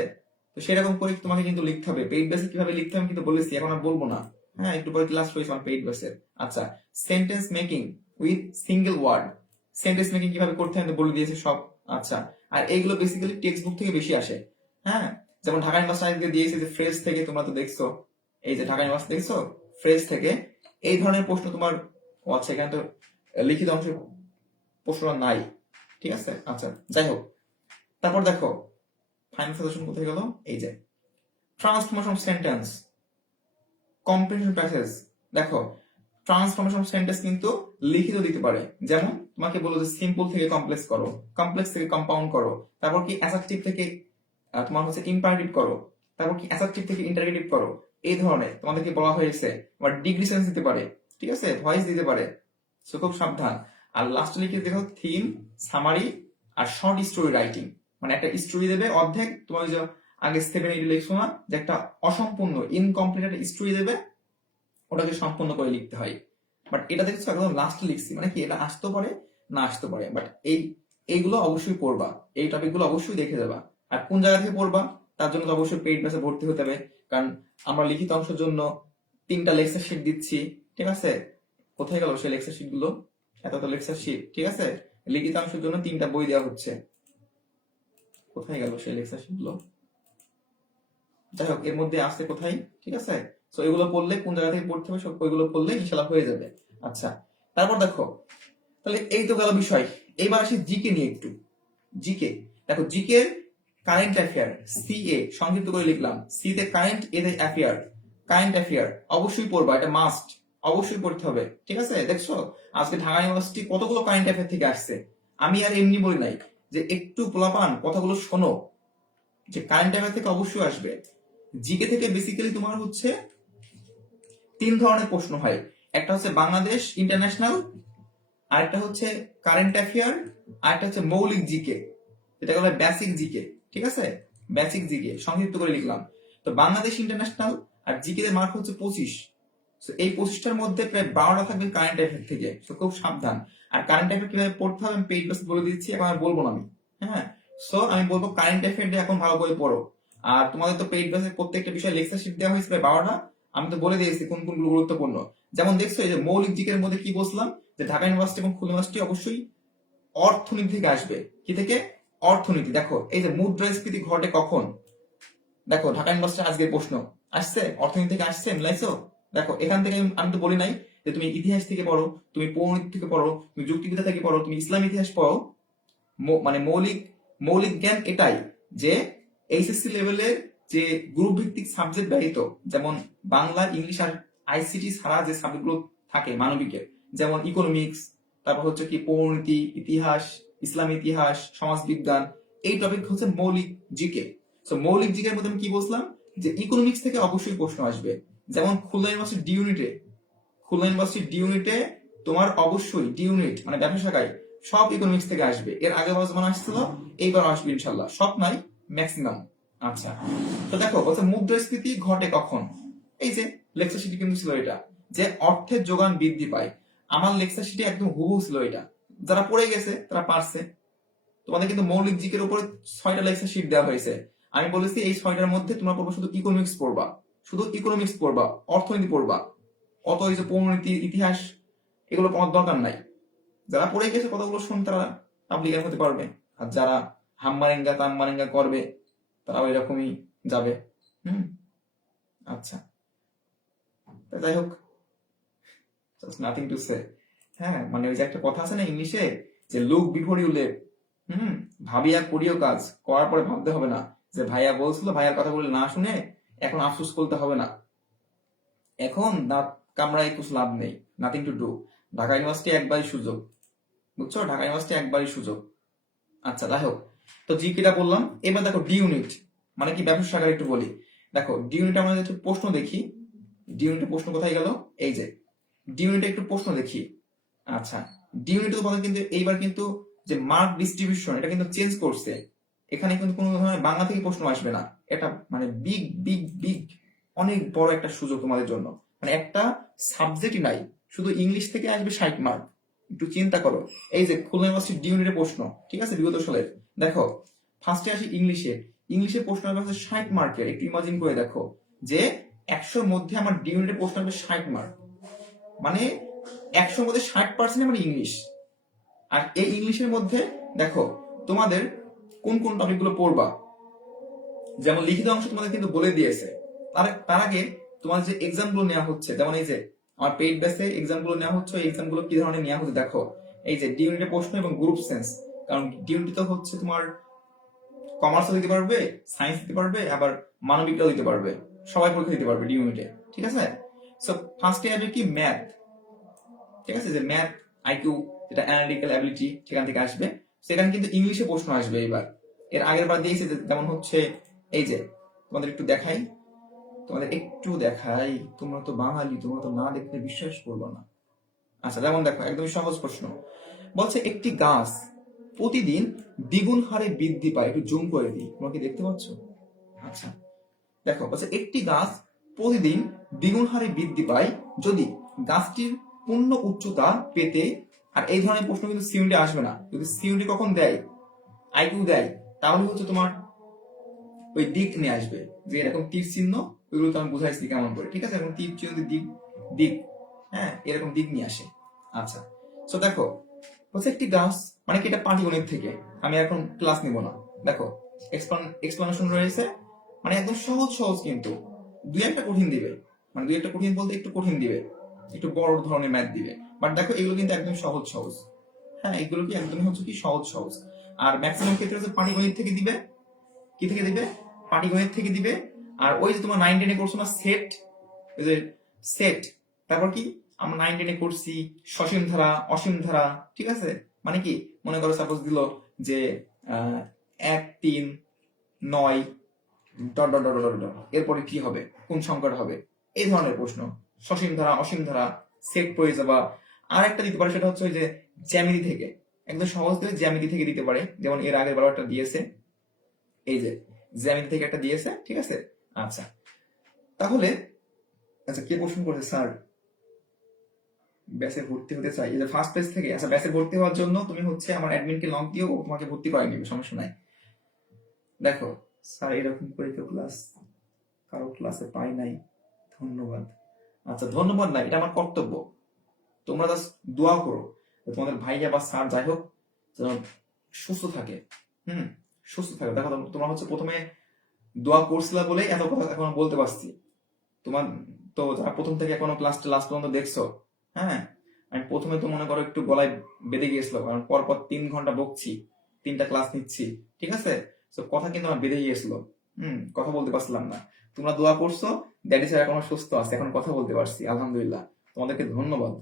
তো সেরকম করে তোমাকে কিন্তু লিখতে হবে, পেইড বেসে কিভাবে লিখতে হবে কিন্তু বলেছি, এখন আর বলবো না। হ্যাঁ, একটু পরে ক্লাস রয়েছে আমার পেইড বেসের। আচ্ছা, sentence making with single word, sentence making কিভাবে করতে হয় আমি বলে দিয়েছি সব। আচ্ছা, আর এইগুলো বেসিক্যালি টেক্সট বুক থেকে বেশি আসে। হ্যাঁ, যেমন ঢাকা ইউনিভার্সিটি দিয়েছে যে ফ্রেজ থেকে, তোমরা তো দেখছো, এই যে ঢাকা ইউনিভার্সিটি দেখছো ফ্রেজ থেকে এই ধরনের প্রশ্ন তোমার, ও আচ্ছা এখানে তো লিখিত অংশে প্রশ্ন নাই, ঠিক আছে। আচ্ছা, যাই হোক, তারপর দেখো ফাইনাল সাজেশন কোথায় গেল, এই যে ট্রান্সফরমেশন সেন্টেন্স, কম্প্রিহেনশন প্যাসেজ। দেখো ট্রান্সফরমেশন সেন্টেন্স কিন্তু লিখিত দিতে পারে, যেমন তোমাকে বলো যে সিম্পল থেকে কমপ্লেক্স করো, কমপ্লেক্স থেকে কম্পাউন্ড করো, তারপর কি অ্যাসার্টিভ থেকে তোমার হচ্ছে ইম্পারেটিভ করো, তারপর কি অ্যাসার্টিভ থেকে ইন্টারগেটিভ করো, এই ধরনের তোমাদেরকে বলা হয়েছে। আবার ডিগ্রি সেন্স দিতে পারে, ঠিক আছে, ভয়েস দিতে পারে, সো খুব সাবধান। আর লাস্টে লিখে দেখো থিম, সামারি আর শর্ট স্টোরি রাইটিং, মানে একটা স্টোরি দেবে অর্ধেক, তোমার যে আগে 7-8 লিখছো না, যে একটা অসম্পূর্ণ ইনকমপ্লিট একটা স্টোরি দেবে, ওটাকে সম্পূর্ণ করে লিখতে হয়। বাট এটা দেখছো একদম লাস্টে লিখছি, মানে কি এটা আসতে পারে না আসতে পারে, বাট এইগুলো অবশ্যই পড়বা, এই টপিকগুলো অবশ্যই দেখে যাবা। আর কোন জায়গা থেকে পড়বা তার জন্য তো অবশ্যই পেইড ব্যাচে ভর্তি হতে হবে, কারণ আমরা লিখিত অংশের জন্য 3টা লেকচার শিট দিচ্ছি, ঠিক আছে। কোথায় গেল সেই লেকচার শিট গুলো, এত লেকচার শিট, ঠিক আছে। লিখিত অংশের জন্য 3টা বই দেওয়া হচ্ছে, কোথায় গেল সেই লেকচার শিট গুলো, যাই হোক এর মধ্যে আসছে কোথায়, ঠিক আছে। তো এগুলো পড়লে কোন জায়গা থেকে পড়তে হবে সব ওইগুলো পড়লে ইনশাল্লাহ হয়ে যাবে। আচ্ছা, তারপর দেখো, তাহলে এই তো গেল বিষয়। এইবার আসি জিকে নিয়ে একটু। জিকে দেখো, জিকে কারেন্ট অ্যাফেয়ার, সিএ সংক্ষিপ্ত করে লিখলাম, সি তে কারেন্ট, এ তে অ্যাফেয়ার। কারেন্ট অ্যাফেয়ার অবশ্যই পড়বা, এটা মাস্ট, অবশ্যই পড়তে হবে, ঠিক আছে। দেখছো আজকে ঢাকা ইউনিভার্সিটি কতগুলো কারেন্ট অ্যাফেয়ার থেকে আসছে, আমি আর এমনি বলি নাই, যে একটু পোলাপান কথাগুলো শোনো, যে কারেন্ট অ্যাফেয়ার থেকে অবশ্যই আসবে। জিকে থেকে বেসিক্যালি তোমার হচ্ছে 3 ধরনের প্রশ্ন হয়, একটা হচ্ছে বাংলাদেশ ইন্টারন্যাশনাল, আরেকটা হচ্ছে কারেন্ট অ্যাফেয়ার, আরেকটা হচ্ছে মৌলিক জিকে, যেটাকে বলে বেসিক জিকে, ঠিক আছে। বেসিক জিকে সংক্ষিপ্ত করে লিখলাম। তো বাংলাদেশ ইন্টারন্যাশনাল আর জিকে এর মার্ক হচ্ছে 25, তো এই 25টার মধ্যে প্রায় 12টা থাকবে কারেন্ট অ্যাফেয়ার থেকে, তো খুব সাবধান। আর কারেন্ট অ্যাফেয়ার কিভাবে পড়তে হবে আমি পেইড ক্লাসে বলে দিচ্ছি, এখন আর বলবো না আমি। হ্যাঁ, সো আমি বলবো কারেন্ট অ্যাফেয়ারটা এখন ভালো করে পড়ো। আর তোমাদের তো পেইড ক্লাসে প্রত্যেকটা বিষয়ে লেকচার শিট দেওয়া হয়েছে প্রায় 12টা, আমি তো বলে দিয়েছি কোন কোনগুলো গুরুত্বপূর্ণ। যেমন দেখছো এই যে মৌলিক জিকের মধ্যে কি বলছিলাম, যে ঢাকা ইউনিভার্সিটি এবং খুলনা ইউনিভার্সিটি অবশ্যই অর্থনীতি থেকে আসবে। কি থেকে? অর্থনীতি। দেখো এই যে মুদ্রাস্ফীতি ঘটে কখন, দেখো ঢাকা ইউনিভার্সিটি আজকের প্রশ্ন আসছে, অর্থনীতি থেকে আসছে, মিলাইছো। দেখো এখান থেকে আমি তো বলি নাই যে তুমি ইতিহাস থেকে পড়ো, তুমি পৌরনীতি থেকে পড়ো, তুমি যুক্তিবিদ্যা থেকে পড়ো, তুমি ইসলাম ইতিহাস পড়ো। মানে মৌলিক মৌলিক জ্ঞান এটাই, যে এইচএসসি লেভেলের যে গ্রুপ ভিত্তিক সাবজেক্ট ব্যতীত, যেমন বাংলা, ইংলিশ আর আইসিটি ছাড়া যে সাবজেক্টগুলো থাকে মানবিকের, যেমন ইকোনমিক্স, তারপর হচ্ছে কি পৌরনীতি, ইতিহাস, ইসলাম ইতিহাস, সমাজবিজ্ঞান, এই টপিক হচ্ছে মৌলিক জিকে। তো মৌলিক জিকের মধ্যে আমি কি বলছিলাম, যে ইকোনমিক্স থেকে অবশ্যই প্রশ্ন আসবে। যেমন খুলনা ইউনিভার্সিটি ডি ইউনিটে, খুলনা ইউনিভার্সিটি ডি ইউনিটে তোমার অবশ্যই ডি ইউনিট মানে ব্যবসা শাখায় সব ইকোনমিক্স থেকে আসবে। এর আগে যখন আসছিল, এইবার আসবে ইনশাল্লাহ, সব নাই ম্যাক্সিমাম। আচ্ছা, তো দেখো বলছে মুদ্রাস্ফীতি ঘটে কখন, এই যে লেকচার শিটে কিন্তু ছিল এটা, যে অর্থের যোগান বৃদ্ধি পায়। আমার লেকচার শিটে একদম হুবহু ছিল এটা, যারা পড়ে গেছে তারা পারছে। তোমাদের কিন্তু মৌলিক জিকের উপরে 6টা লেকচার শিট দেওয়া হয়েছে, আমি বলেছি এই 6টার মধ্যে তোমরা পড়বো শুধু ইকোনমিক্স পড়বা, শুধু ইকোনমিক্স পড়বা, অর্থনীতি পড়বা, অত এই যে পৌরনীতি, ইতিহাস এগুলো পড়ার দরকার নাই। যারা পড়ে গেছে কতগুলো শুন, তারা পাবলিকের হতে পারবে, আর যারা হাম্মারেঙ্গা তাম্মারেঙ্গা করবে তারা এরকমই যাবে। হুম, আচ্ছা, যাই হোক, নাথিং টু সে। হ্যাঁ, মানে ওই যে একটা কথা আছে না ইংলিশে, যে লুক বিফোর ইউ লেট। ভাবিয়া করিও কাজ, করার পরে ভাবতে হবে না যে ভাইয়া বলছিল, ভাইয়ার কথা বলে না শুনে এখন আফসোস করতে হবে না, এখন দাঁত কামড়ায় কিছু লাভ নেই, nothing to do. Dhaka university একবারই সুযোগ, বুঝছো, ঢাকা ইউনিভার্সিটি একবারই সুযোগ। আচ্ছা, যাই হোক, তো জিকেটা বললাম। এবার দেখো ডি ইউনিট মানে কি, ব্যবসা শাখার একটু বলি। দেখো ডি ইউনিটে আমরা একটু প্রশ্ন দেখি, ডি ইউনিটে প্রশ্ন কোথায় গেল, এই যে ডি ইউনিটে একটু প্রশ্ন দেখি। আচ্ছা, ডি ইউনিটে তোমাদের কিন্তু এইবার কিন্তু যে মার্ক ডিস্ট্রিবিউশন এটা কিন্তু চেঞ্জ করছে, এখানে কিন্তু কোনো ধরনের বাংলা থেকে প্রশ্ন আসবে না। এটা মানে বিগ বিগ বিগ অনেক বড় একটা সুযোগ তোমাদের জন্য, মানে একটা সাবজেক্টই নাই, শুধু ইংলিশ থেকে আসবে 60 মার্ক। একটু চিন্তা করো, এই যে খুলনা ইউনিভার্সিটি ডি ইউনিটের প্রশ্ন, ঠিক আছে, বিগত সালের। দেখো ফার্স্টে আসি ইংলিশে, ইংলিশে প্রশ্ন আসবে 60 মার্কের। একটু ইমাজিন করে দেখো, যে 100-র মধ্যে আমার ডি ইউনিটের প্রশ্ন হবে 60 মার্ক, মানে 100-র মধ্যে 60% আমার ইংলিশ। আর এই ইংলিশের মধ্যে দেখো তোমাদের কোন কোন টপিকগুলো পড়বা, যেমন লিখিত অংশ তোমাদের কিন্তু বলে দিয়েছে। তার আগে তোমার যে এক্সামগুলো নেওয়া হচ্ছে, যেমন এই যে আমার পেইড বেসে এক্সামগুলো নেওয়া হচ্ছে, এই এক্সামগুলো কি ধরনের নেওয়া হচ্ছে দেখো। এই যে ডি ইউনিটের প্রশ্ন এবং গ্রুপ সেন্স, কারণ ডি ইউনিট তো হচ্ছে তোমার কমার্সও দিতে পারবে, সায়েন্স দিতে পারবে, আবার মানবিকটাও দিতে পারবে, সবাই পরীক্ষা দিতে পারবে ডি ইউনিটে, ঠিক আছে। সো ফার্স্টে আসবে কি ম্যাথ, ঠিক আছে, যে ম্যাথ আইকিউ, যেটা অ্যানালিটিক্যাল অ্যাবিলিটি, সেখান থেকে আসবে। সেখানে কিন্তু ইংলিশে প্রশ্ন আসবে এবার। এর আগের বার দিয়েছে যেমন হচ্ছে এই যে তোমাদের একটু দেখাই, তোমরা তো বাঙালি, তোমরা তো না দেখলে বিশ্বাস করবো না। আচ্ছা, যেমন দেখো একদমই সহজ প্রশ্ন বলছে, একটি গাছ প্রতিদিন দ্বিগুণ হারে বৃদ্ধি পায়। একটু জুম করে দিই, তোমরা কি দেখতে পাচ্ছ? আচ্ছা দেখো, বলছে একটি গাছ প্রতিদিন দ্বিগুণ হারে বৃদ্ধি পায় যদি গাছটির পূর্ণ উচ্চতা পেতে, আর এই ধরনের প্রশ্ন কিন্তু সিউনিটি আসবে না। যদি সিউনিটি কখন দেয়, আইকিউ দেয়, তাহলে হচ্ছে তোমার ওই দিক নিয়ে আসবে, যে এরকম তীর চিহ্ন, ওইগুলো তো আমি বুঝাইছি কেমন করে, ঠিক আছে, এবং তীর চিহ্ন দিক দিক, হ্যাঁ এরকম দিক নিয়ে আসে। আচ্ছা, তো দেখো বলছে একটি গাছ, মানে কি এটা পাটিগণিত থেকে, আমি এখন ক্লাস নিব না। দেখো এক্সপ্লানেশন রয়েছে, মানে একদম সহজ সহজ, কিন্তু দুই একটা কঠিন দিবে, মানে দুই একটা কঠিন বলতে একটু কঠিন দিবে, একটু বড় ধরনের ম্যাথ দিবে, বাট দেখো এগুলো কিন্তু একদম সহজ সহজ। হ্যাঁ, এগুলো কি একদম হচ্ছে কি সহজ সহজ। আর ম্যাক্সিমাম ক্ষেত্রে হচ্ছে পাটিগণিত থেকে দিবে, কি থেকে দিবে, পাটিগণিত থেকে দিবে। আর ওই যে তোমার 9-10-এ করছো না সেট, ওই যে সেট, তারপর কি আমরা 9-10-এ করছি সসীম ধারা, অসীম ধারা, ঠিক আছে, মানে কি মনে করো সাপোজ দিল যে 1, 3, 9 dot dot dot dot dot, এরপরে কি হবে, কোন সংখ্যাটা হবে, এই ধরনের প্রশ্ন, সসীম ধারা, অসীম ধারা, সেট পড়ে যাবা। আর একটা দিতে পারে, সেটা হচ্ছে ওই যে জ্যামিতি থেকে, একদম সহজ করে জ্যামিতি থেকে দিতে পারে, যেমন এর আগের বার একটা দিয়েছে, এই যে জ্যামিতি থেকে একটা দিয়েছে, ঠিক আছে। আচ্ছা তাহলে, আচ্ছা কে প্রশ্ন করেছে স্যার ব্যাচে ভর্তি হতে চাই, এই যে ফার্স্ট পেজ থেকে। আচ্ছা, ব্যাচে ভর্তি হওয়ার জন্য তুমি হচ্ছে আমার অ্যাডমিনকে লক দিও, ও তোমাকে ভর্তি করে নিবে, সমস্যা নাই। দেখো স্যার এরকম করে কেউ কারো ক্লাসে পাই নাই, ধন্যবাদ। আচ্ছা ধন্যবাদ না, এটা আমার কর্তব্য। তোমরা জাস্ট দোয়া করো তোমাদের ভাইয়া বা স্যার যাই হোক যেন সুস্থ থাকে, সুস্থ থাকে। দেখো তোমরা হচ্ছে প্রথমে দোয়া করছিলা বলেই এত কথা এখন বলতে পারছি। তোমার তো যারা প্রথম থেকে এখনো ক্লাসটা লাস্ট পর্যন্ত দেখছো, হ্যাঁ আমি প্রথমে তো মনে করো একটু গলায় বেঁধে গিয়েছিল, কারণ পরপর 3 ঘন্টা বকছি, 3টা ক্লাস নিচ্ছি, ঠিক আছে। তো কথা কিন্তু আমার বেঁধে গিয়েছিল, কথা বলতে পারছিলাম না। তোমরা দোয়া করছো, ড্যাডি স্যার এখনো সুস্থ আছে, এখন কথা বলতে পারছি, আলহামদুলিল্লাহ, তোমাদেরকে ধন্যবাদ।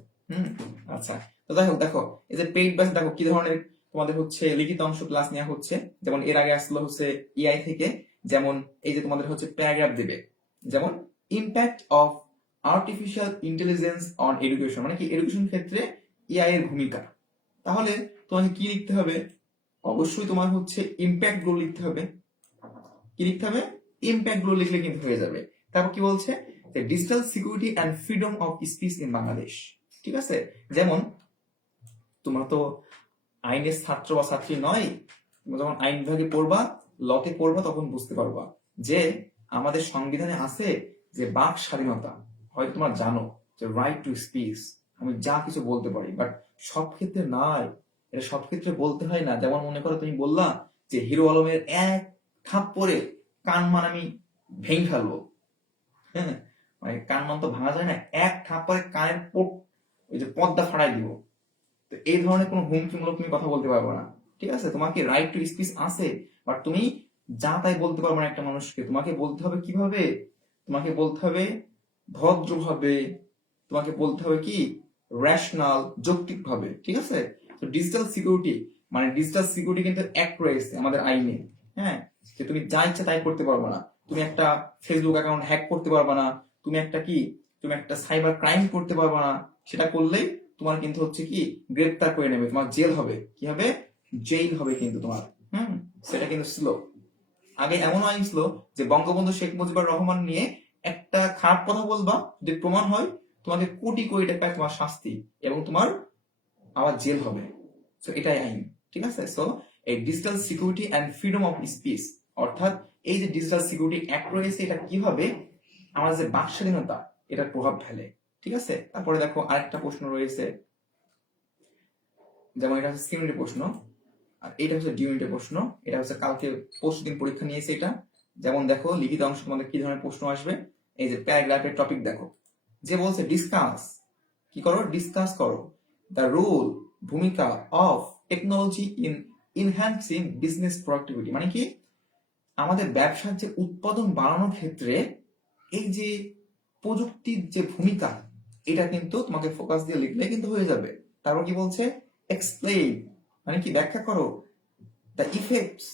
আচ্ছা, তো যাই হোক দেখো এই যে পেইড ব্যাচ, দেখো কি ধরনের তোমাদের হচ্ছে লিখিত অংশ ক্লাস নেওয়া হচ্ছে। যেমন এর আগে আসলো হচ্ছে এআই থেকে, যেমন এই যে তোমাদের হচ্ছে প্যারাগ্রাফ দেবে, যেমন impact of artificial intelligence on education, মানে কি এডুকেশন ক্ষেত্রে এআই এর ভূমিকা। তাহলে তোমাকে কি লিখতে হবে, অবশ্যই তোমার হচ্ছে ইম্প্যাক্ট গুলো লিখতে হবে। কি লিখতে হবে, ইম্প্যাক্ট গুলো লিখলে কিন্তু হয়ে যাবে। তারপর কি বলছে, যে digital security and freedom of speech in Bangladesh, ঠিক আছে। যেমন তোমরা তো আইনের ছাত্র বা ছাত্রী নয়, তোমরা যখন আইন বিভাগে পড়বা, লতে পড়বা, তখন বুঝতে পারবা যে আমাদের সংবিধানে আছে যে বাক স্বাধীনতা, হয়তো তোমরা জানো যে রাইট টু স্পিচ, আমি যা কিছু বলতে পারি, বাট সব ক্ষেত্রে নাই, এটা সব ক্ষেত্রে বলতে হয় না। যেমন মনে করো তুমি বললা যে হিরো আলমের এক থাপ্পড়ে কান আমি ভেঙে ফেলবো, হ্যাঁ মানে কান তো ভাঙা যায় না, এক থাপ্পড়ে কানের ওই যে পর্দা ফাড়াই দিব। তো এই ধরনের কোনো হুমকিমূলক তুমি কথা বলতে পারবে না, ঠিক আছে। তোমাকে রাইট টু স্পিচ আছে, বাট তুমি যা তাই বলতে পারবে না একটা মানুষকে। তোমাকে বলতে হবে কিভাবে, তোমাকে বলতে হবে ভদ্রভাবে, তোমাকে বলতে হবে কি রেশনাল, যৌক্তিক ভাবে, ঠিক আছে। তো ডিজিটাল সিকিউরিটি, মানে ডিজিটাল সিকিউরিটি কিন্তু অ্যাক্ট রয়েছে আমাদের আইনে, হ্যাঁ, যে তুমি যা ইচ্ছা তাই করতে পারবে না। তুমি একটা ফেসবুক অ্যাকাউন্ট হ্যাক করতে পারবে না, তুমি একটা সাইবার ক্রাইম করতে পারবে না। সেটা করলেই তোমার কিন্তু হচ্ছে কি গ্রেপ্তার করে নেবে, তোমার জেল হবে, কি হবে, জেল হবে কিন্তু তোমার। সেটা কিন্তু ছিল আগে, এমন আইন ছিল যে বঙ্গবন্ধু শেখ মুজিবুর রহমান নিয়ে একটা খারাপ কথা বলবা, যদি প্রমাণ হয় তোমাকে কোটি কোটি টাকা তোমার শাস্তি, এবং তোমার আবার জেল হবে। সো এটাই আইন, ঠিক আছে। সো এই digital security and freedom of speech, অর্থাৎ এই যে ডিজিটাল সিকিউরিটি অ্যাক্ট রয়েছে, এটা কিভাবে আমার যে বাক স্বাধীনতা এটার প্রভাব ফেলে। ঠিক আছে, তারপরে দেখো আরেকটা প্রশ্ন রয়েছে, যেমন এটা হচ্ছে সিউনিটের প্রশ্ন, আর এটা হচ্ছে ডিউনিটের প্রশ্ন। এটা হচ্ছে কালকে পরশু দিন পরীক্ষা নিয়েছে এটা। যেমন দেখো লিখিত অংশ তোমাদের কি ধরনের প্রশ্ন আসবে, এই যে প্যারাগ্রাফের টপিক দেখো, যে বলছে ডিসকাস, কি করো, ডিসকাস করো দ্য রোল, ভূমিকা of technology in enhancing business productivity, মানে কি আমাদের ব্যবসার যে উৎপাদন বাড়ানোর ক্ষেত্রে এই যে প্রযুক্তির যে ভূমিকা, এটা কিন্তু তোমাকে ফোকাস দিয়ে লিখলে কিন্তু হয়ে যাবে। তারপর কি বলছে, এক্সপ্লেইন, মানে কি ব্যাখ্যা করো দ্য ইফেক্টস,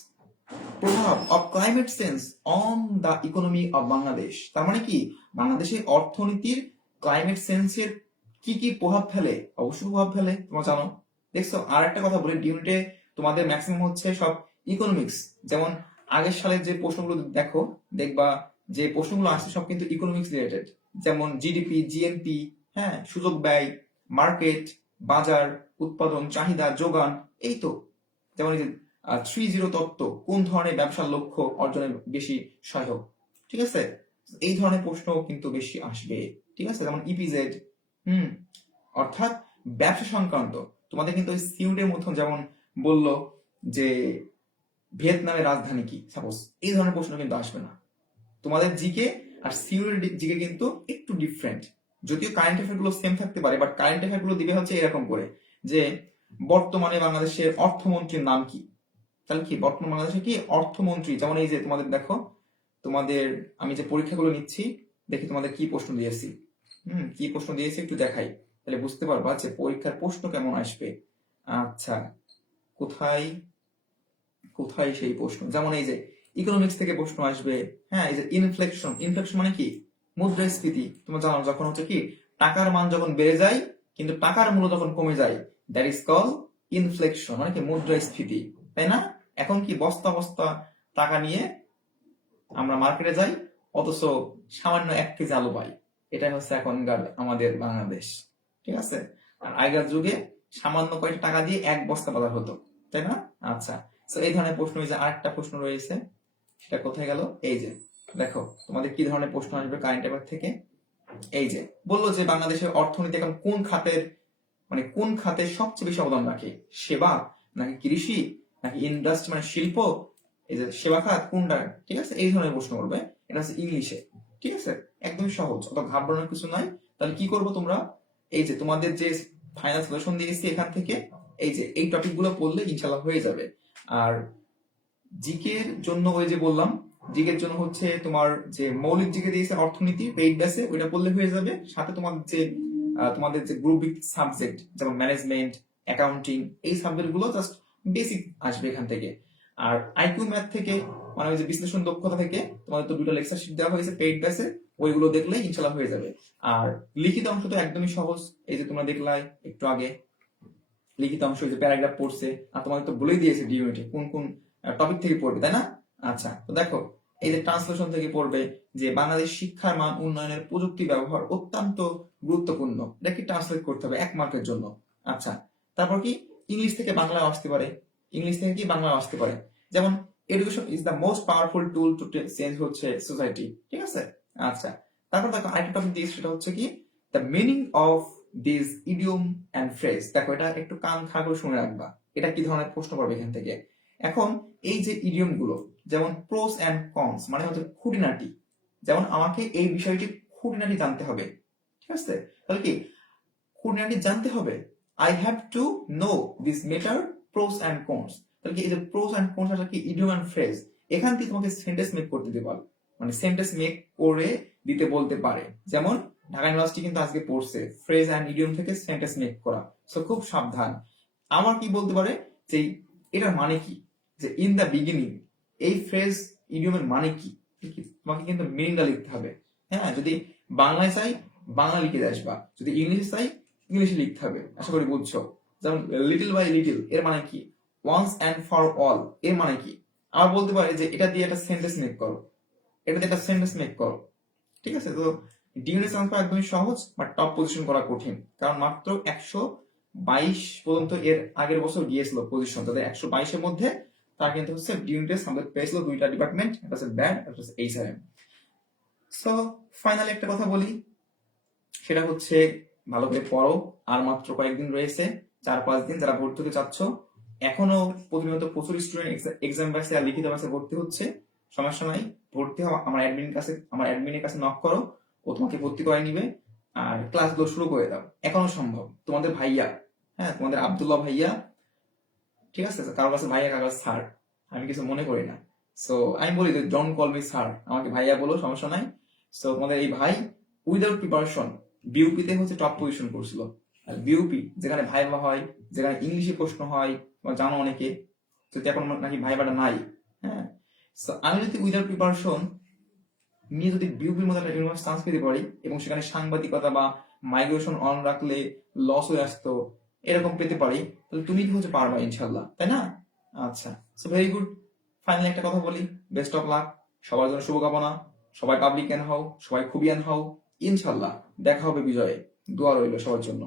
প্রভাব of climate change on the economy of Bangladesh, তার মানে কি বাংলাদেশের অর্থনীতির ক্লাইমেট চেঞ্জের কি কি প্রভাব ফেলে, অবশ্যই প্রভাব ফেলে, তোমরা জানো। দেখছো, আর একটা কথা বলি, ইউনিটে তোমাদের ম্যাক্সিমাম হচ্ছে সব ইকোনমিক্স, যেমন আগের সালের যে প্রশ্নগুলো দেখো, দেখবা যে প্রশ্নগুলো আসছে সব কিন্তু ইকোনমিক্স রিলেটেড, যেমন জিডিপি, জিএনপি, হ্যাঁ, সুযোগ ব্যয়, মার্কেট, বাজার, উৎপাদন, চাহিদা, যোগান, এই তো। যেমন এই যে 3-0 তত্ত্ব কোন ধরনের ব্যবসার লক্ষ্য অর্জনে বেশি সহায়ক, ঠিক আছে, এই ধরনের প্রশ্ন কিন্তু বেশি আসবে। ঠিক আছে, যেমন ইপিজেড, অর্থাৎ ব্যবসা সংক্রান্ত। তোমাদের কিন্তু সিউটের মতো যেমন বললো যে ভিয়েতনামের রাজধানী কি, সাপোজ এই ধরনের প্রশ্ন কিন্তু আসবে না। তোমাদের জিকে আর সিউরের জিকে কিন্তু একটু ডিফারেন্ট, যদিও কারেন্ট অ্যাফেয়ার গুলো সেম থাকতে পারে, বাট কারেন্ট অ্যাফেয়ার গুলো দিবে হচ্ছে এরকম করে যে বর্তমানে বাংলাদেশের অর্থমন্ত্রীর নাম কি, তাহলে কি বর্তমান বাংলাদেশে কি অর্থমন্ত্রী, যেমন এই যে তোমাদের দেখো, তোমাদের আমি যে পরীক্ষাগুলো নিচ্ছি দেখি তোমাদের কি প্রশ্ন দিয়েছি, কি প্রশ্ন দিয়েছি একটু দেখাই, তাহলে বুঝতে পারবা যে পরীক্ষার প্রশ্ন কেমন আসবে। আচ্ছা, কোথায় কোথায় সেই প্রশ্ন, যেমন এই যে ইকোনমিক্স থেকে প্রশ্ন আসবে, হ্যাঁ, এই যে ইনফ্লেকশন, ইনফ্লেকশন মানে কি মুদ্রাস্ফীতি, তোমরা জানো যখন হচ্ছে কি টাকার মান যখন বেড়ে যায় কিন্তু টাকার মূল্য যখন কমে যায়, দ্যাট ইজ কল ইনফ্লেকশন, মানে কি মুদ্রাস্ফীতি, তাই না? এখন কি বস্তা বস্তা টাকা নিয়ে আমরা মার্কেটে যাই, অথচ সামান্য 1 কেজি আলু পাই, এটাই হচ্ছে এখনকার আমাদের বাংলাদেশ। ঠিক আছে, আর আগের যুগে সামান্য কয়েকটা টাকা দিয়ে 1 বস্তা বাজার হতো, তাই না? আচ্ছা, তো এই ধরনের প্রশ্ন, এই যে আরেকটা প্রশ্ন রয়েছে, সেটা কোথায় গেল, এই যে দেখো তোমাদের কি ধরনের প্রশ্ন আসবে কারেন্ট অ্যাফেয়ার থেকে। এই যে বললো যে বাংলাদেশের অর্থনীতি এখন কোন খাতের, মানে কোন খাতে সবচেয়ে বেশি অবদান রাখে, সেবা নাকি কৃষি নাকি ইন্ডাস্ট্রি মানে শিল্প, এই যে সেবা খাত কোনটা, ঠিক আছে, এই ধরনের প্রশ্ন করবে। এটা হচ্ছে ইংলিশে, ঠিক আছে, একদম সহজ, অত ঘাবড়ানোর কিছু নয়। তাহলে কি করবো তোমরা, এই যে তোমাদের যে ফাইনাল সলিউশন দিয়েছি এখান থেকে এই যে এই টপিক গুলো পড়লে ইনশাল্লাহ হয়ে যাবে। আর জিকের জন্য ওই যে বললাম, জিকের জন্য হচ্ছে তোমার যে মৌলিক জিকে দিয়েছে অর্থনীতি পেইড বেসে, ওইটা পড়লে হয়ে যাবে। সাথে তোমাদের যে গ্রুপ সাবজেক্ট যেমন ম্যানেজমেন্ট, অ্যাকাউন্টিং, এই সাবজেক্ট গুলো জাস্ট বেসিক আসবে এখান থেকে। আর আইকিউ ম্যাথ থেকে, মানে ওই যে বিশ্লেষণ দক্ষতা থেকে তোমাদের তো 2টা লেকচার শিট দেওয়া হয়েছে পেইড বেসে, ওইগুলো দেখলে ইনশাল্লাহ হয়ে যাবে। আর লিখিত অংশ তো একদমই সহজ, এই যে তোমরা দেখলাই একটু আগে লিখিত অংশ, যে প্যারাগ্রাফ পড়ছে, আর তোমাদের তো বলেই দিয়েছে ডি ইউনিটে কোন কোন টপিক থেকে পড়বে, তাই না? আচ্ছা, তো দেখো এই যে ট্রান্সলেশন থেকে পড়বে যে বাংলাদেশ শিক্ষার মান উন্নয়নের প্রযুক্তি ব্যবহার অত্যন্ত গুরুত্বপূর্ণ, এটা কি ট্রান্সলেট করতে হবে 1 মার্কের জন্য। আচ্ছা, তারপর কি ইংলিশ থেকে বাংলায় আসতে পারে, ইংলিশ থেকে কি বাংলায় আসতে পারে, যেমন education is the most powerful tool to change হচ্ছে সোসাইটি, ঠিক আছে। আচ্ছা, তারপর দেখো আরেকটা টপিক দিয়েছে, সেটা হচ্ছে কি the meaning of this idiom and phrase. দেখো এটা একটু কান খাড়া করে শুনে রাখবা, এটা কি ধরনের প্রশ্ন করবে এখান থেকে। এখন এই যে ইডিয়ম গুলো, যেমন প্রোস অ্যান্ড কনস, মানে হচ্ছে খুঁটিনাটি, যেমন আমাকে এই বিষয়টি খুঁটিনাটি জানতে হবে, ঠিক আছে, তাহলে কি খুঁটিনাটি জানতে হবে, I have to know this matter pros and cons. তাহলে কি এই যে প্রোস অ্যান্ড কনস এটা কি ইডিয়ম অ্যান্ড ফ্রেজ, এখান থেকে তোমাকে সেন্টেন্স মেক করতে দিতে পারে, মানে সেন্টেন্স মেক করে দিতে বলতে পারে। যেমন ঢাকা ইউনিভার্সিটি কিন্তু আজকে পড়ছে ফ্রেজ অ্যান্ড ইডিয়ম থেকে সেন্টেন্স মেক করা, সো খুব সাবধান। আমার কি বলতে পারে যে এটার মানে কি, যে ইন দ্য বিগিনিং, এই ফ্রেজ ইডিয়মের মানে কি, তোমাকে কিন্তু মিনিংটা লিখতে হবে। হ্যাঁ, যদি বাংলায় চাই বাংলা লিখে আসবা, যদি ইংলিশে চাই ইংলিশে লিখতে হবে, আশা করি বুঝছো। যেমন লিটল বাই লিটল এর মানে কি, ওয়ান্স অ্যান্ড ফর অল এর মানে কি। আমার বলতে পারে যে এটা দিয়ে একটা সেন্টেন্স মেক করো, এটা দিয়ে একটা সেন্টেন্স মেক করো, ঠিক আছে। তো ডিউরেন্স ট্রান্সফার একদমই সহজ, বাট টপ পজিশন করা কঠিন, কারণ মাত্র 122 পর্যন্ত এর আগের বছর গিয়েছিল পজিশন, তাদের 122-এর মধ্যে তারা কিন্তু হচ্ছে ডিউরেন্স সাবজেক্ট পেয়েছিল 2টা ডিপার্টমেন্ট, একটা হচ্ছে ব্যাড, একটা হচ্ছে এইচআরএম। সো ফাইনালি একটা কথা বলি, সেটা হচ্ছে ভালো করে পড়ো। আর মাত্র কয়েকদিন রয়েছে, 4-5 দিন। যারা ভর্তি হতে চাচ্ছ, এখনো প্রতিনিয়ত প্রচুর স্টুডেন্ট এক্সাম ব্যাচে আর লিখিত ব্যাচে ভর্তি হচ্ছে। সমস্যা নাই, ভর্তি হওয়া আমার অ্যাডমিনের কাছে নক করো, ও তোমাকে ভর্তি করে নিবে। আর ক্লাসগুলো শুরু করে দাও, এখনো সম্ভব। তোমাদের ভাইয়া, হ্যাঁ, তোমাদের আব্দুল্লাহ ভাইয়া, ঠিক আছে? কারো কাছে ভাইয়া, কারো কাছে স্যার, আমি কিছু মনে করি না। সো আমি বলি যে ডোন্ট কল মি স্যার, আমাকে ভাইয়া বলো, সমস্যা নাই। সো তোমাদের এই ভাই উইদাউট প্রিপারেশন বিউপিতে হচ্ছে টপ পজিশন করছিল। আর বিউপি যেখানে ভাইবা হয়, যেখানে ইংলিশে প্রশ্ন হয়, তোমরা জানো অনেকে, যদি এখন নাকি ভাইবাটা নাই। হ্যাঁ, সো আমি যদি উইদাউট প্রিপারেশন নিয়ে যদি বিউপির মতো একটা ইউনিভার্সিটি চান্স পেতে পারি, এবং সেখানে সাংবাদিকতা বা মাইগ্রেশন অন রাখলে লস হয়ে আসতো, এরকম পেতে পারি, তাহলে তুমি কি হচ্ছে পারবা ইনশাল্লাহ, তাই না? আচ্ছা, সো ভেরি গুড। ফাইনালি একটা কথা বলি, বেস্ট অফ লাক, সবার জন্য শুভকামনা। সবাই পাবলিক হও, সবাই খুবিয়ান হও, ইনশাল্লাহ দেখা হবে বিজয়ে। দোয়া রইল সবার জন্য।